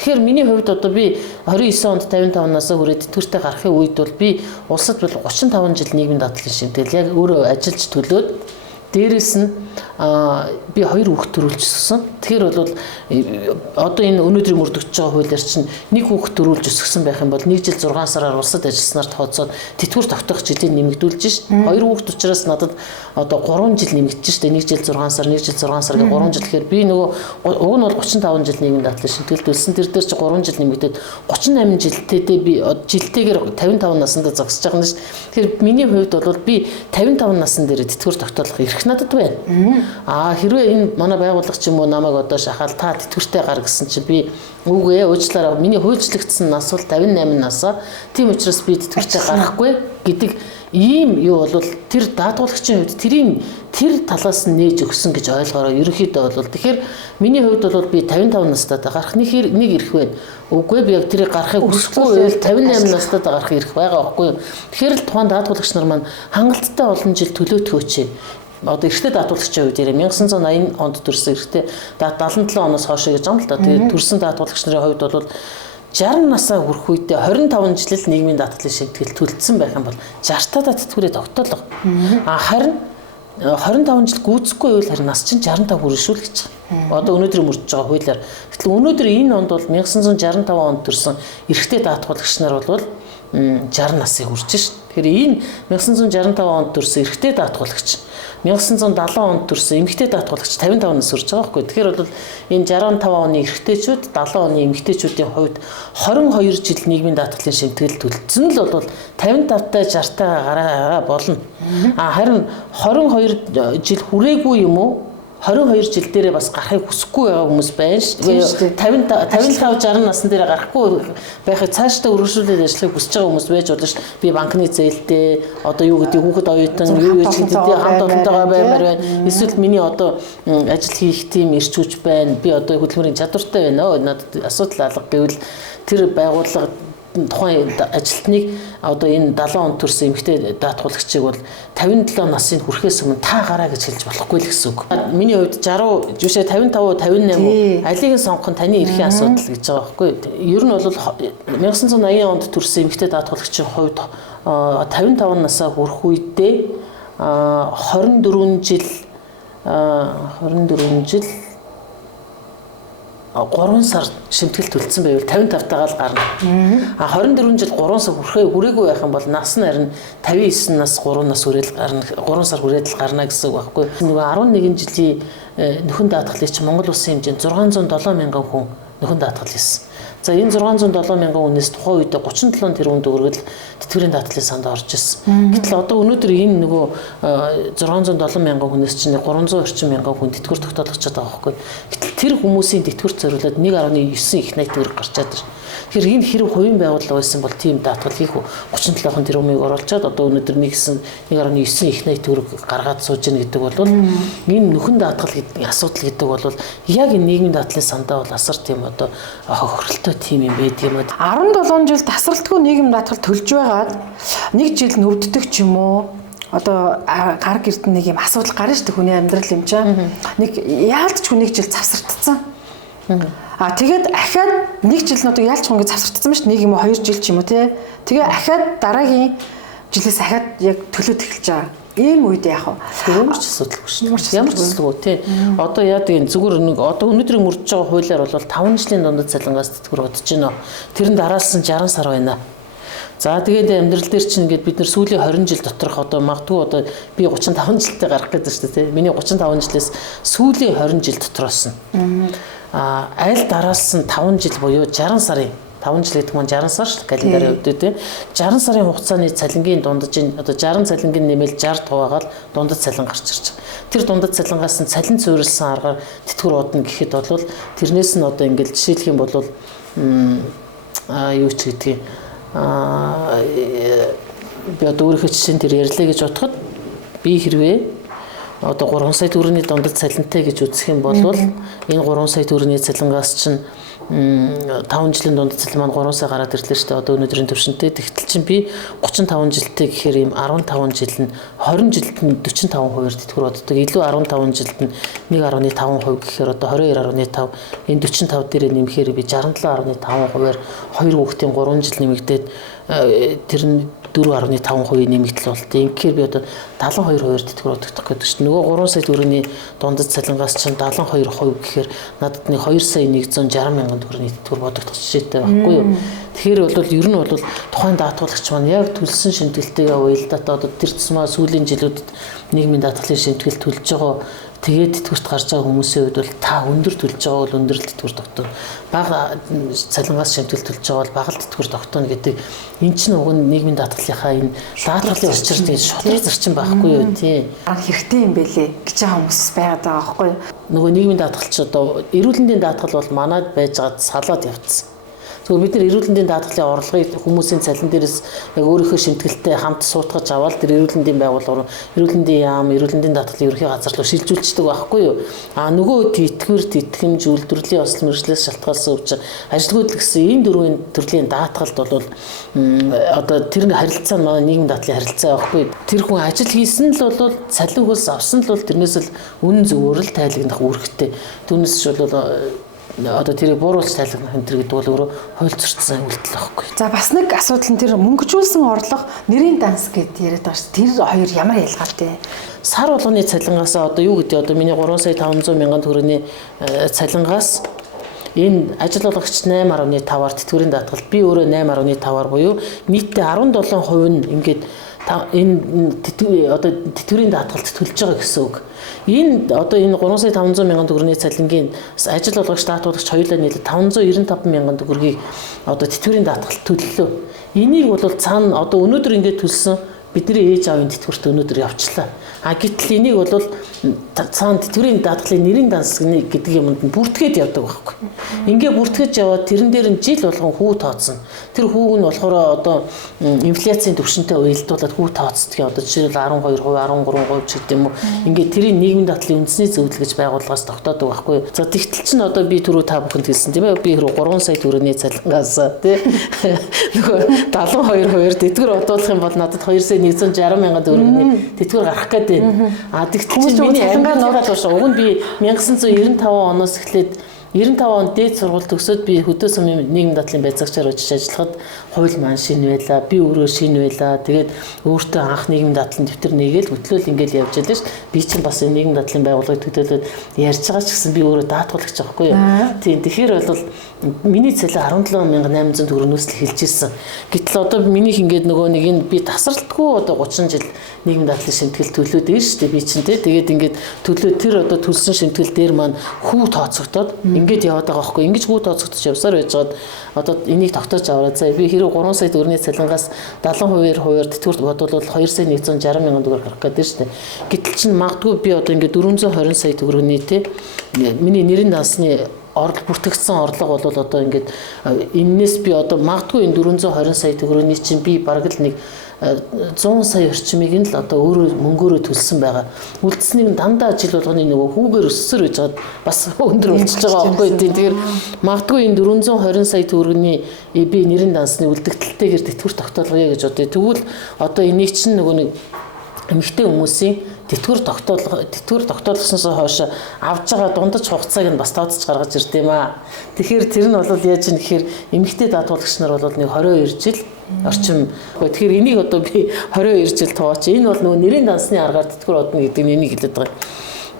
Тэгэхээр миний хувьд одоо би 29 онд 55 насаа хүрээд тэтгэвртэй гарахын үед бол би улсад бол 35 жил нийгмийн даатгалын шимтгэл яг өөрөө ажиллаж төлөөд дээрэс нь би 2 хүүхэд төрүүлж өсгсөн. Тэгэхээр бол одоо энэ өнөөдрийн мөрдөгдөж байгаа хуулиар чинь 1 хүүхэд төрүүлж өсгсөн байх юм бол 1 жил 6 сараар улсад ажилласнаар тооцоод тэтгэвэр тогтоох жилийн нэмэгдүүлж шít. 2 хүүхэд учраас надад одоо 3 жил нэмэгдэж шít. 1 жил 6 сар, 1 жил 6 сар гэх 3 жил гэхээр би нөгөө уг нь бол 35 жил нийгмийн даатгалын шимтгэл төлсөн. Тэр дээр чи 3 жил нэмэгдээд 38 жилтэйдээ би жилтэйгээр 55 наснда зогсож байгаа юм шít. Тэгэхээр миний хувьд бол би 55 насн дээр тэтгэвэр тогтоолох эрх надад байна. Хэрвээ энэ манай байгууллага ч юм уу намайг одоо шахаал та тэтгэвртэй гар гэсэн чинь би үгүй уучлаарай миний хуульчлагдсан нас бол 58 насаа тийм учраас би тэтгэвртэй гарахгүй гэдэг ийм юу бол тэр даатгуулагчийн хувьд тэр талаас нь нээж өгсөн гэж ойлгоороо ерөнхийдөө бол тэгэхээр миний хувьд бол би 55 настай гарах нэг эрх байна. Үгүй би яг тэрийг гарахыг хүсэхгүй 58 настай гарах эрх байгаа байхгүй юу. Тэгэхээр л тухайн даатгуулагч нар маань хангалттай олон жил төлөөтгөөч. Одоо эрэгтэй даатгуулагчийн хувьд 1980 онд төрсэн эрэгтэй 77 оноос хойш гэж юм л да. Тэгээд төрсэн даатгуулагч нарын хувьд бол 60 насаа хүрэх үедээ 25 жил нийгмийн даатгалын шимтгэл төлсөн байх юм бол 60 та тэтгэврээ тогтоолго. Харин 25 жил гүйцэхгүй байвал харин нас чинь 65 хүрнэ шүү л гэж байгаа. Одоо өнөөдрийн мөрдөж байгаа хуулиар. Гэтэл өнөөдөр энэ онд бол 1965 онд төрсэн эрэгтэй даатгуулагч нар бол 60 насыг хүрч шít. Тэгэхээр энэ 1965 онд төрсэн эрэгтэй даатгуулагч 1970 онд төрсэн эмэгтэй даатгуулагч 55 нас хүрч байгаа байхгүй. Тэгэхээр бол энэ 65 оны эрэгтэйчүүд 70 оны эмэгтэйчүүдийн хувьд 22 жил нийгмийн даатгалын шимтгэл төлсөн л бол 55-тай 60-тайгаа гараа болно. Харин 22 жил хүрээгүй юм уу? 22 жил дээрээ бас гарахыг хүсэхгүй байгаа хүмүүс байна шүү дээ. 55 60 насны дээрээ гарахгүй байхыг цаашдаа өргөжлүүлээд ажиллахыг хүсэж байгаа хүмүүс байж болно шүү дээ. Би банкны зээлтэй одоо юу гэдэг хүүхэд оюутан юу гэж гэдэг хамт олонтойгоо баймаар байна. Эсвэл миний одоо ажил хийх тийм эрч хүч байна. Би одоо хөдөлмөрийн чадвартай байна. Надад асуудал алга гэвэл тэр байгууллага тухайн ажилтныг одоо энэ 70 он төрсэн эмэгтэй даатгуулагчийг бол 57 насын хүрэхээс өмнө та гараа гэж хэлж болохгүй л гэсэн үг. Миний хувьд 60 жишээ 55 58 алийг нь сонгох нь таны эрхийн асуудал гэж байгаа байхгүй. Ер нь бол 1980 онд төрсэн эмэгтэй даатгуулагчийн хувьд 55 насаа хүрэх үедээ 24 жил 3 сар шимтгэл төлсөн байвал 55-таагаар гарна. 24 жил 3 сар хүрээгүй байх юм бол нас нь харин 59 нас 3 нас хүрээд гарна. 3 сар хүрээд л гарна гэсэн үг байхгүй. Нөгөө 11 жилийн нөхөн даатгалыг чи Монгол улсын хэмжээнд 607 мянган хүн нөхөн даатгал хийсэн. За энэ 607 мянган хүнээс тухайн үед 37 тэрбум төгрөгөл тэтгэврийн даатгалын санд орж ирсэн. Гэтэл одоо өнөөдөр энэ нөгөө 607 мянган хүнээс чинь 300 орчим мянган хүн тэтгэвэр тогтоолгож байгаа байхгүй. Гэтэл тэр хүмүүсийн тэтгэврт зориулаад 1.9 их найт төгрөг гарч чадчих. Тэгэхээр энэ хэрэг хувийн байгууллага байсан бол тийм даатгал хийх 37 тэрбумыг оруулчаад одоо өнөөдөр 1.9 их найт төгрөг гаргаад сууж гэнэ гэдэг бол энэ нөхөн даатгал гэдэг асуудал гэдэг бол яг энэ нийгмийн даатгалын сандаа бол асар тийм одоо хохиролтой тийм юм байдаг юм аа. 17 жил тасралтгүй нийгэм даатгал төлж байгаад 1 жил нүвддэг ч юм уу одоо гар гэрт нэг юм асуудал гарна шүү дээ хүний амьдрал юм чаа. Нэг яалтч хүн 1 жил завсардсан. Тэгээд ахаад 1 жил нь одоо яалч хүн ингэ завсардсан ба шүү нэг юм 2 жил ч юм уу тий. Тэгээ ахаад дараагийн жилээс ахаад яг төлөөд эхэлж байгаа. Ийм үед яах вэ? Ямар ч асуудалгүй шүү дээ. Ямар ч асуудалгүй тий. Одоо яадаг энэ зүгээр нэг одоо өнөөдрийн мөрдөж байгаа хуулиар бол 5 жилийн дундад цалингаас тэтгэвэр бодож байна. Тэр нь дараалсан 60 сар байна. За тэгээд амьдрал дээр чинь ингээд бид нэр сүүлийн 20 жил доторх одоо магадгүй одоо би 35 жилдээ гарах гэдэг шүү дээ тий. Миний 35 жилээс сүүлийн 20 жил дотроос нь аль дараалсан 5 жил буюу 60 сарын 5 жил гэдэг нь 60 сар шүү дээ календарийн үед тий 60 сарын хугацааны цалингийн дундаж одоо 60 цалингийн нэмэлт 60 туваагаар дундад цалин гарч ирж байгаа. Тэр дундад цалингаас нь цалин цуурилсан аргаар тэтгэвэр бодно гэхэд бол тэрнээс нь одоо ингээд жишээлх юм бол юу ч гэдгийг би одоо өөрийнхөө жишээн тэр ярьлаа гэж бодоход би хэрвээ одоо 3 сая төгрөгийн дундад цалинтай гэж үзэх юм бол энэ 3 сая төгрөгийн цалингаас чинь 5 жилийн дундад цалин маань 3 сая гараад ирлээ шүү дээ. Одоо өнөөдрийн төвшөнтэй. Тэгтэл чинь би 35 жилтэй гэхээр ийм 15 жил нь 20 жилд нь 45%-аар тэтгэвэр боддог. Илүү 15 жилд нь 1.5% гэхээр одоо 22.5 энэ 45 дээрээ нэмэхээр би 67.5%-аар 2 хүүхдийн 3 жил нэмэгдээд тэр нь 4.5% нэмэгдэл болт. Инхээр би одоо 72% тэтгэвэр бодогдох гэдэг чинь нөгөө 3 сая төгрөгийн дундад цалингаас чинь 72% гэхээр надад нэг 2 сая 160 мянган төгрөгийн тэтгэвэр бодогдох жишээтэй байхгүй юу. Тэгэхээр бол ер нь бол тухайн даатгалагч маань яг төлсөн шимтгэлтэй явъя л да. Одоо тэр тусмаа сүүлийн жилүүдэд нийгмийн даатгалын шимтгэл төлж байгаа тэгээд тэтгэврт гарч байгаа хүмүүсийн хувьд бол та өндөр төлж байгаа бол өндөр л тэтгэвэр тогтоно. Бага цалингаас шимтгэл төлж байгаа бол бага л тэтгэвэр тогтоно гэдэг. Энэ чинь уг нь нийгмийн даатгалынхаа энэ даатгалын учир тийм шудраг зарчим байхгүй юу тий. Хэрэгтэй юм бэлээ гэж байгаа хүмүүс байгаад байгаа байхгүй юу. Нөгөө нийгмийн даатгалч одоо эрүүл мэндийн даатгал бол манад байж байгаа салаад явцсан. Тэгвэл бид нар эрүүл мэндийн даатгалын орлогыг хүмүүсийн цалин дээрээс яг өөрийнхөө шимтгэлтэй хамт суутгаж аваад тэр эрүүл мэндийн байгууллага руу эрүүл мэндийн яам, эрүүл мэндийн даатгалын ерөнхий газар руу шилжүүлчихдэг байхгүй юу? Нөгөө тэтгэвэр, тэтгэмж, үйлдвэрлэлийн осол мэргэжлээс шалтгаалсан өвч ажилтгууд л гэсэн энэ дөрвийн төрлийн даатгалд бол одоо тэр харилцаа нь нийгмийн даатгалын харилцаа байхгүй юу? Тэр хүн ажил хийсэн л бол цалин хөлс авсан л бол тэрнээс л үнэн зөвөр л тайлагнах үүрэгтэй. Түүнээс ч бол одоо тэрийг бууруулж тайлбарлах энэ төр гэдэг бол өөрөө хууль зөрчсөн үйлдэл байхгүй. За бас нэг асуудал нь тэр мөнгөжүүлсэн орлого нэрийн данс гэдээ яриад байгаа шүү. Тэр хоёр ямар ялгаатай? Сар болгоны цалингаас одоо юу гэдэг одоо миний 3 сая 500 мянган төгрөгийн цалингаас энэ ажил олгогч 8.5-аар тэтгэврийн даатгал би өөрөө 8.5-аар буюу нийтдээ 17% нь ингээд энэ одоо тэтгэврийн даатгалд төлж байгаа гэсэн үг. Энэ одоо энэ 3 сая 500 мянган төгрөгийн цалингийн ажил олгогч даатгуулагч хоёулаа нийлээд 595 мянган төгрөгийг одоо тэтгэврийн даатгалд төллөө. Энийг бол цаана одоо өнөөдөр ингээд төлсөн бидний ээж аавын тэтгэврт өнөөдөр явчлаа. Гэтэл энийг бол цаана тэтгэврийн даатгалын нэрийн данс гэдэг юмд нь бүртгээд явдаг байхгүй. Ингээ бүртгэж яваад тэрэн дээр нь жил болгон хүү тооцсон. Тэр хүүг нь болохоор одоо инфляцийн түвшинтэй уялдуулаад хүү тооцдгийг одоо жишээлбэл 12%, 13% ч гэдэг юм уу. Ингээ тэрийн нийгмийн даатгалын үндэсний зөвлөл гэж байгууллагаас тогтоодог байхгүй. За тэгтэл чинь одоо би түрүү та бүхэнд хэлсэн тийм ээ. Би 3 сая төгрөгийн цалингаас тий нөгөө 72% тэтгэвэр бодуулах юм бол надад 2 сая 160 мянган төгрөгийн тэтгэвэр гарах гэдэг. Тэгтэл чинь миний цалингаа нуугаад уг нь би 1995 оноос эхлээд 95 онд дээд сургууль төгсөөд би хөдөө сумын нийгэм дадлын байцаагчаар очиж ажиллахад хууль маань шинэ байлаа. Би өөрөө шинэ байлаа. Тэгээд өөртөө анх нийгэм дадлын дэвтэр нэгээл хөтлөөл ингээл явж байлаа ш. Би чинь бас нийгэм дадлын байгууллагыг төдийлөд ярьж байгаа ч гэсэн би өөрөө даатгуулагч байхгүй юу. Тийм тэгэхээр бол миний цалин 17,800 төгрөгнөөс л эхэлж ирсэн. Гэтэл одоо минийх ингээд нөгөө нэг энэ би тасралтгүй одоо 30 жил нийгэм дадлын шимтгэл төлөөд ирж штэ би чинь тэгээд ингээд төлөө тэр одоо төлсөн шимтгэл дээр маань хүү тооцогдоод ингээд яваад байгаа байхгүй. Ингэж хүү тооцогдож явсаар байжгаад одоо энийг тогтоож аваад за би хэрэв 3 сая төгрөгийн цалингаас 70% хуваар тэтгэврт бодвол 2 сая 160 мянган төгрөг гарах гэдэг штэ. Гэтэл чинь магадгүй би одоо ингээд 420 сая төгрөгийн миний нэрийн дансны бүртгэгдсэн орлого бол одоо ингээд энэс би одоо магадгүй энэ 420 сая төгрөгийн чинь би бараг л нэг 100 сая орчмыг нь л одоо өөрөө мөнгөөрөө төлсөн байгаа. Үлдсэнийг дандаа жил болгоны нөгөө хүүгээр өссөр байж байгаа бас өндөр болчихж байгаа байхгүй тийм. Тэгэхээр магадгүй энэ 420 сая төгрөгийн би нэрийн дансны үлдэгдэлтэйгээр тэтгэвэр тогтоолгоё гэж бодъё. Тэгвэл одоо энийг чинь нөгөө нэг эмэгтэй хүмүүсийн тэтгэвэр тогтоолгосноос хойш авж байгаа дундаж хугацааг нь бас тооцож гаргаж ирд юм аа. Тэгэхээр тэр нь бол яаж юм гэхээр эмэгтэй даатгуулагч нар бол нэг 22 жил орчим. Тэгэхээр энийг одоо би 22 жил тооч. Энэ бол нөгөө нэрийн дансны аргаар тэтгэвэр одно гэдэг нь энийг хэлээд байгаа.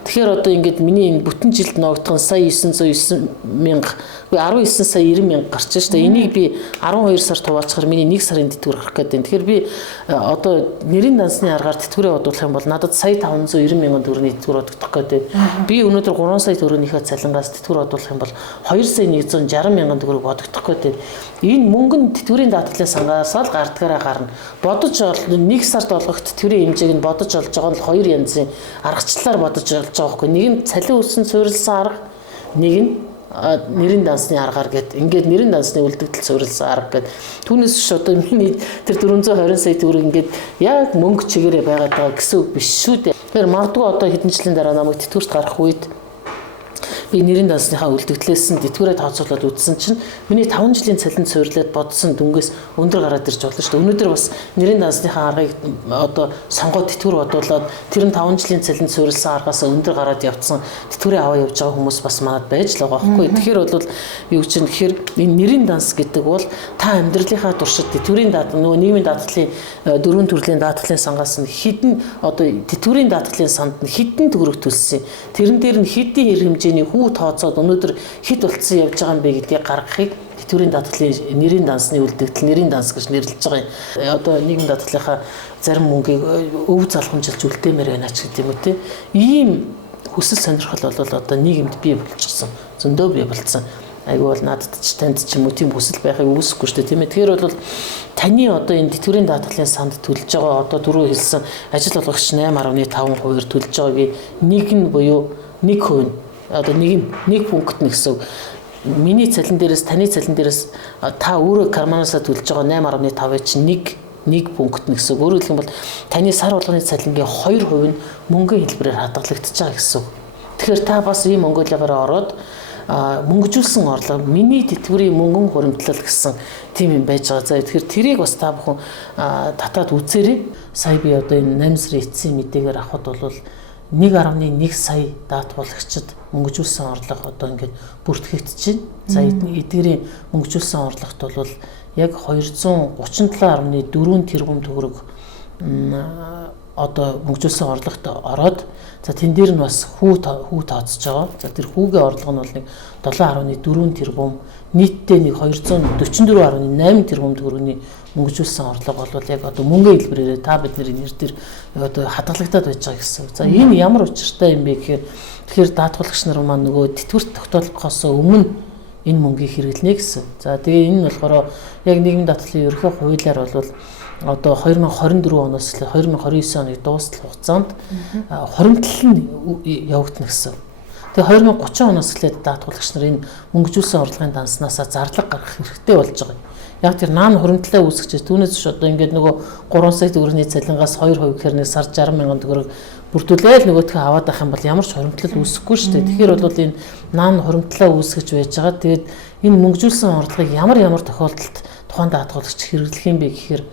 Тэгэхээр одоо ингээд миний энэ бүтэн жилд ногдхон сая 909 мянга 19 сая 90 мянга гарч байна шүү дээ. Энийг би 12 сар хуваачаар миний 1 сарын тэтгэвэр гарах гэдэг. Тэгэхээр би одоо нэрийн дансны аргаар тэтгэврээ бодуулах юм бол надад сая 590 мянган төгрөгийн тэтгэвэр бодогдох гэдэг. Би өнөөдөр 3 сая төгрөгийнхээ цалингаас тэтгэвэр бодуулах юм бол 2 сая 160 мянган төгрөг бодогдох гэдэг. Энэ мөнгө нь тэтгэврийн даатгалын сангаас л гардгаараа гарна. Бодож бол 1 сард олгох тэтгэврийн хэмжээг нь бодож олж байгаа нь хоёр янзын аргачлалаар бодож олж байгаа байхгүй. Нэг нь цалин өссөн суурилсан арга, нэг нь нэрийн дансны аргаар гэд ингээд нэрийн дансны үлдэгдэл суурилсан арга гэд түүнээс ш одоо миний тэр 420 сая төгрөг ингээд яг мөнгө чигээрээ байгаад байгаа гэсэн үг биш шүү дээ. Тэгэхээр магадгүй одоо хэдэн жилийн дараа намайг тэтгэврт гарах үед би нэрийн дансныхаа үлдэгдлээс нь тэтгэврээ тооцоолоод үзсэн чинь миний 5 жилийн цалинд суйрлаад бодсон дүнгээс өндөр гараад ирж болно шүү дээ. Өнөөдөр бас нэрийн дансныхаа аргыг одоо сонгоод тэтгэвэр бодуулаад тэр нь 5 жилийн цалинд суйрлсан аргаас өндөр гараад явцсан тэтгэврээ аваа явж байгаа хүмүүс бас манад байж л байгаа байхгүй. Тэгэхээр бол юу чинь тэгэхээр энэ нэрийн данс гэдэг бол та амьдралынхаа туршид тэтгэврийн нөгөө нийгмийн даатгалын дөрвөн төрлийн даатгалын сангаас нь хідэн одоо тэтгэврийн даатгалын санд нь хідэн төгрөг төлсөн. Тэрэн дээр нь хэдийн хэр хэмжээний хүү тооцоод өнөөдөр хэд болцсон явж байгаа юм бэ гэдгийг гаргахыг тэтгэврийн даатгалын нэрийн дансны үлдэгдэл нэрийн данс гэж нэрлэж байгаа юм. Одоо нийгэм даатгалынхаа зарим мөнгийг өв залхамжилж үлдээмээр байна ч гэдэг юм уу те. Ийм хүсэл сонирхол бол одоо нийгэмд бий болчихсон. Зөндөө бий болцсон. Айгүй бол надад ч танд ч юм уу тийм хүсэл байхыг үүсэхгүй шүү дээ тийм ээ. Тэгэхээр бол таны одоо энэ тэтгэврийн даатгалын санд төлж байгаа одоо түрүү хэлсэн ажил олгогч 8.5% төлж байгаагийн нэг нь буюу 1% одоо нэг пункт нь гэсэн. Миний цалин дээрээс таны цалин дээрээс та өөрөө карманаасаа төлж байгаа 8.5 чинь нэг пункт нь гэсэн. Өөрөөр хэлбэл бол таны сар болгоны цалингийн 2% нь мөнгөний хэлбэрээр хадгалагдаж байгаа гэсэн. Тэгэхээр та бас ийм мөнгөлөөгөөр ороод мөнгөжүүлсэн орлого миний тэтгэврийн мөнгөн хуримтлал гэсэн тийм юм байж байгаа. За тэгэхээр тэрийг бас та бүхэн татаад үзээрэй. Сая би одоо энэ 8 сарын эцсийн мэдээгээр авахд бол 1.1 сая даатгуулагчид мөнгөжүүлсэн орлого одоо ингээд бүртгэгдэж байна. За эдгээрийн мөнгөжүүлсэн орлогот бол яг 237.4 тэрбум төгрөг одоо мөнгөжүүлсэн орлогот ороод за тэн дээр нь бас хүү тооцож байгаа. За тэр хүүгийн орлого нь бол нэг 7.4 тэрбум нийтдээ нэг 244.8 тэрбум төгрөгийн мөнгөжүүлсэн орлого бол яг одоо мөнгөний хэлбэрээр та бидний нэр дээр одоо хадгалагдаад байж байгаа гэсэн. За энэ ямар учиртай юм бэ гэхээр тэгэхээр даатгуулагч нар маань нөгөө тэтгэврт тогтоолгохоос өмнө энэ мөнгийг хэрэглэнэ гэсэн. За тэгээ энэ нь болохоор яг нийгмийн даатгалын ерөнхий хуулиар бол одоо 2024 оноос 2029 оны дуустал хугацаанд хоримтлал нь явагдана гэсэн. Тэгээ 2030 оноос эхлээд даатгуулагч нар энэ мөнгөжүүлсэн орлогын данснасаа зарлага гаргах хэрэгтэй болж байгаа юм. Яг тэр наан хуримтлалаа үүсгэж түүнээс ч одоо ингээд нөгөө 3 сая төгрөгийн цалингаас 2% гэхээр нэг сар 60 мянган төгрөг бүрдүүлээл нөгөөдхөө аваад авах юм бол ямар ч хуримтлал үүсэхгүй шүү дээ. Тэгэхээр бол энэ наан хуримтлалаа үүсгэж байж байгаа. Тэгээд энэ мөнгөжүүлсэн орлогыг ямар тохиолдолд тухайн даатгуулагч хэрэглэх юм бэ гэхээр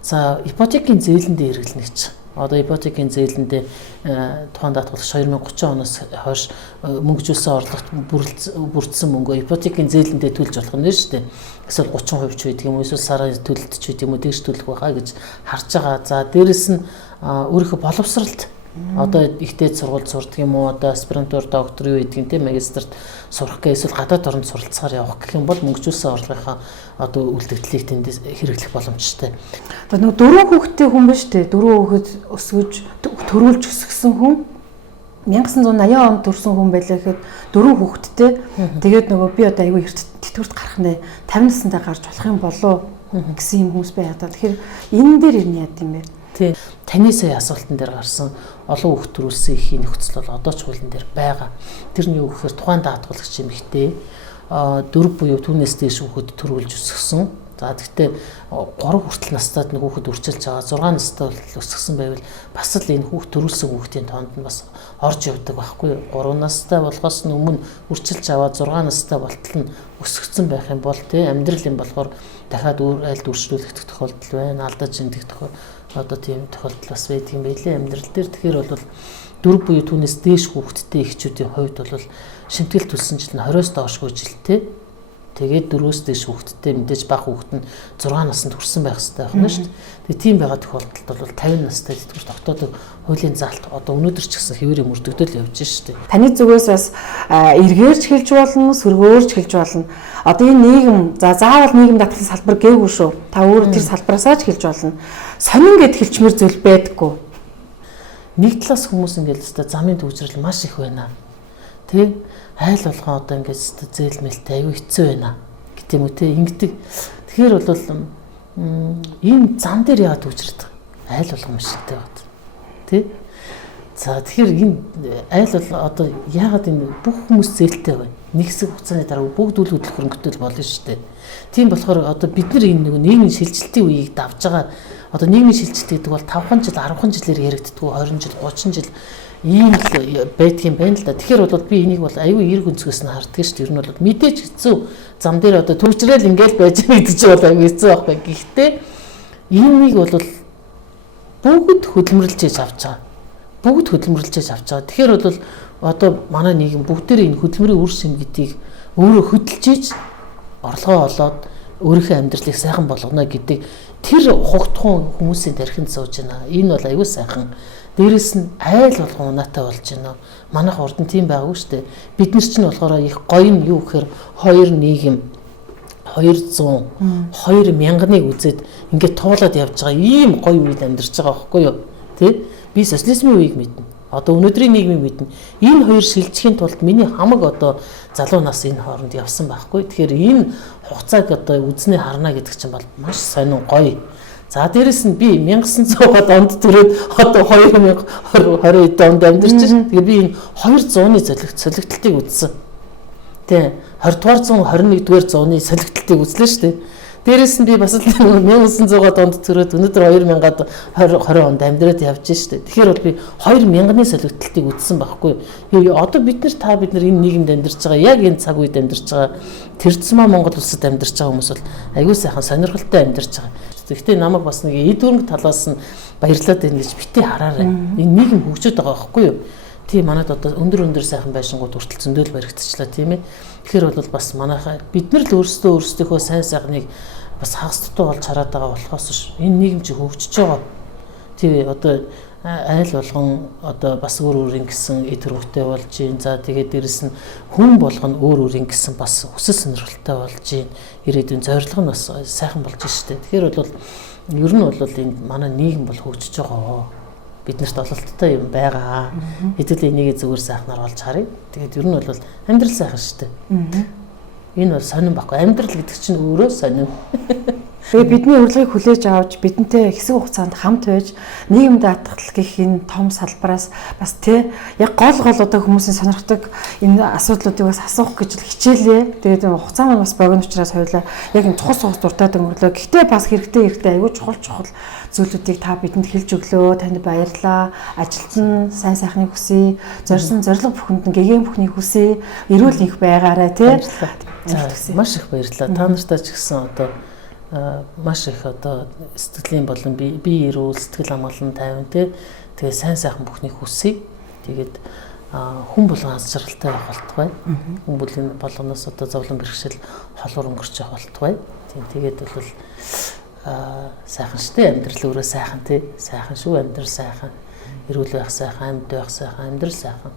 за ипотекийн зээлэндээ хэрэглэнэ гэж. Одоо ипотекийн зээлэндээ тухайн даатгалагч 2030 оноос хойш мөнгөжүүлсэн орлогот бүрдсэн мөнгөө ипотекийн зээлэндээ төлж болох нь шүү дээ. Эсвэл 30% ч байдаг юм уу, эсвэл сарын төлөлт ч байдаг юм уу, дээш төлөх байхаа гэж харж байгаа. За дээрэс нь өөрийнхөө боловсролт одоо ихтэй сургууль сурдаг юм уу, одоо аспирантур, доктор юу гэдэг юм те, магистрт сурах гээ, эсвэл гадаад оронд суралцахаар явах гэх юм бол мөнгөжүүлсэн орлогынхаа одоо үлдэгдлийг тэндээс хэрэглэх боломжтой. Одоо нөгөө 4 хүүхэдтэй хүн ба штэ, 4 хүүхэд өсгөж төрүүлж өсгсөн хүн 1980 онд төрсэн хүн байлаа гэхэд 4 хүүхэдтэй. Тэгээд нөгөө би одоо аягүй эрт тэтгэврт гарах нэ 50 наснаа гарч болох юм болоо гэсэн юм хүмүүс бай одоо. Тэгэхээр энэ дээр ирнэ яд юм бэ? Тий. Таны сая асуултан дээр гарсан олон хүүхд төрүүлсэн эхийн нөхцөл бол одоо ч хуулийн дээр байгаа. Тэр нь юу гэхээр тухайн даатгалагч эмэгтэй 4 буюу түүнээс дээш хүүхэд төрүүлж өсгсөн. За гэхдээ 3 хүртэл настайд нэг хүүхэд үрчилж байгаа 6 настай өсгсөн байвал бас л энэ хүүхд төрүүлсэн хүүхдийн тоонд нь бас орж явдаг байхгүй юу? 3 настай болохоос өмнө үрчилж аваад 6 настай болтол нь өсгөгдсөн байх юм бол тий амьдрал юм болохоор дахиад айлд үржлүүлэх тохиолдол байна. Алдаж эндэх тохиолдол одоо тийм тохиолдол бас байдаг юм байлээ амьдрал дээр. Тэгэхээр бол 4 буюу түүнээс дээш хүүхэдтэй эхчүүдийн хувьд бол шимтгэл төлсөн жил нь 20-оос доошгүй жилтэй. Тэгээд 4-өөс дээш хүүхэдтэй мэдээж бага хүүхэд нь 6 наснд хүрсэн байх хэрэгтэй байна шүү дээ. Тэгээд тийм байгаа тохиолдолд бол 50 настай тэтгэврт тогтоодог хуулийн заалт одоо өнөөдөр ч гэсэн хэвээрээ мөрдөгдөл явж шүү дээ. Таны зүгээс бас эргээрч хэлж болно, сөргөөрч хэлж болно. Одоо энэ нийгэм заавал нийгэм даатгалын салбар гээгүй шүү. Та өөрөө тэр салбараасаа ч хэлж болно. Сонин гэд хэлчмэр зүйл байдаггүй. Нэг талаас хүмүүс ингээд өстой замын төвчрэл маш их байна. Тэ айл болгон одоо ингээд өстой зээлмэлтэй аюу хэцүү байна гэх юм уу те ингэдэг. Тэгэхээр бол энэ зам дээр яагаад төвчрдэг? Айл болгон машинтай байна. Тэ? За тэгэхээр энэ айл бол одоо яагаад энэ бүх хүмүүс зээлтэй байна? Нэг хэсэг хугацааны дараа бүгд үл хөдлөх хөрөнгөтэй болно шүү дээ. Тийм болохоор одоо бид нар энэ нэг нийгмийн шилжилтийн үеийг давж байгаа. Одоо нийгмийн шилжилт гэдэг бол 5 жил, 10 жилээр яригддаг, 20 жил, 30 жил ийм л байдгийн байна л да. Тэгэхээр бол би энийг бол аюу эрг өнцгөөс нь харддаг шүү дээ. Ер нь бол мэдээж хэцүү зам дээр одоо төвчрэл ингээл байж байгаа гэдэг чинь бол аюу хэцүү байхгүй. Гэхдээ энийг бол бүгд хөдөлмөрлөж авч байгаа. Бүгд хөдөлмөрлөж авч байгаа. Тэгэхээр бол одоо манай нийгэм бүгдээрээ энэ хөдөлмөрийн үр шим гэдгийг өөрөө хөдөлж ийж орлогоо олоод өөрийнхөө амьдралыг сайхан болгоно гэдэг тэр хугтхан хүмүүсийн тархинд сууж байна. Энэ бол аюу сайхан. Дээрээс нь айл болгон унаатай болж байна. Манайх урд нь тийм байгаагүй шүү дээ. Бид нар ч нь болохоор их гоё нь юу гэхээр хоёр нийгэм 200 2000-ыг үзээд ингээд туулаад явж байгаа ийм гоё үед амьдарч байгаа байхгүй юу? Тэ? Би социализмын үеийг мэднэ. Одоо өнөөдрийн нийгмийг мэднэ. Энэ хоёр шилжихийн тулд миний хамаг одоо залуу нас энэ хооронд явсан байхгүй. Тэгэхээр энэ хугацааг одоо үзнэ харна гэдэг чинь бол маш сонин гоё. За дээрэс нь би 1900-аад онд төрөөд одоо 2020 онд амьдарч байна. Тэгээ би энэ 200-ны солигдолтыг үзсэн. Тэ 20-р зуун 21-р зууны солигдолтыг үзлээ шүү дээ. Дээрээс нь би бас л 1900-аад онд төрөөд өнөөдөр 2020 онд амьдраад явж штэ. Тэгэхээр бол би 2000-ны солигдолтыг үзсэн байхгүй юу. Одоо бид нар энэ нийгэмд амьдарч байгаа, яг энэ цаг үед амьдарч байгаа, тэрцмаа Монгол улсад амьдарч байгаа хүмүүс бол аюул сайхан сонирхолтой амьдарч байгаа. Гэхдээ намайг бас нэг эд хөрөнгө талаас нь баярлаад байна гэж битээ хараарай. Энэ нийгэм хөгжөөд байгаа байхгүй юу. Тийм манайд одоо өндөр сайхан байшингууд хүртэл зөндөл баригдчихлаа тийм ээ. Тэгэхээр бол бас манайхаа бид нар л өөрсдийнхөө сайн сайхныг бас хагас дутуу болж хараад байгаа болохоос энэ нийгэм чи хөгжиж байгаа. Тийм одоо айл болгон одоо бас өөр ингэсэн эд хөрөнгөтэй болж байна. За тэгээд дээрэс нь хүн болгоно өөр ингэсэн бас өсөл сонирхолтой болж байна. Ирээдүйн зорилго нь бас сайхан болж штэ. Тэгэхээр бол ер нь бол энэ манай нийгэм бол хөгжиж байгаа. Биднэрт ололттой юм байгаа. Хэдүүлээ энийг зүгээр сайхнаар олж харъя. Тэгээд ер нь бол амьдрал сайхан штэ. Энэ бол сонирн баггүй. Амьдрал гэдэг чинь өөрөө сонирн. Тэгээ бидний урилгыг хүлээж авч бидэнтэй хэсэг хугацаанд хамт байж нийгэм даатгал гэх энэ том салбараас бас яг гол одоо хүмүүсийн сонирхдаг энэ асуудлуудыг бас асуух гэж хичээлээ. Тэгээд хугацаа маань бас богино учраас хоёулаа яг энэ цус дуртаад өнгөрлөө. Гэхдээ бас хэрэгтэй аюул чухал зүйлүүдийг та бидэнд хэлж өглөө. Танд баярлалаа. Ажилд нь сайн сайхныг хүсье. Зорьсон зорилго бүхэнд нь гэгээн бүхнийг хүсье. Эрүүл их байгаарай тий. Маш их баярлалаа. Та нартай ч гэсэн одоо маш их одоо сэтгэлийн болон бие эрүүл сэтгэл хамгаалалын тайван тэгээ сайн сайхан бүхнийг хүсье. Тэгээд хүн болгон аз жаргалтай байх болтугай. Хүн болгоноос одоо зовлон бэрхшээл холуур өнгөрч явах болтугай. Тэгээд бол сайхан штэ амьдрал өөрөө сайхан тий. Сайхан шүү амьдрал сайхан. Эрүүл байх сайхан, амьд байх сайхан, амьдрал сайхан.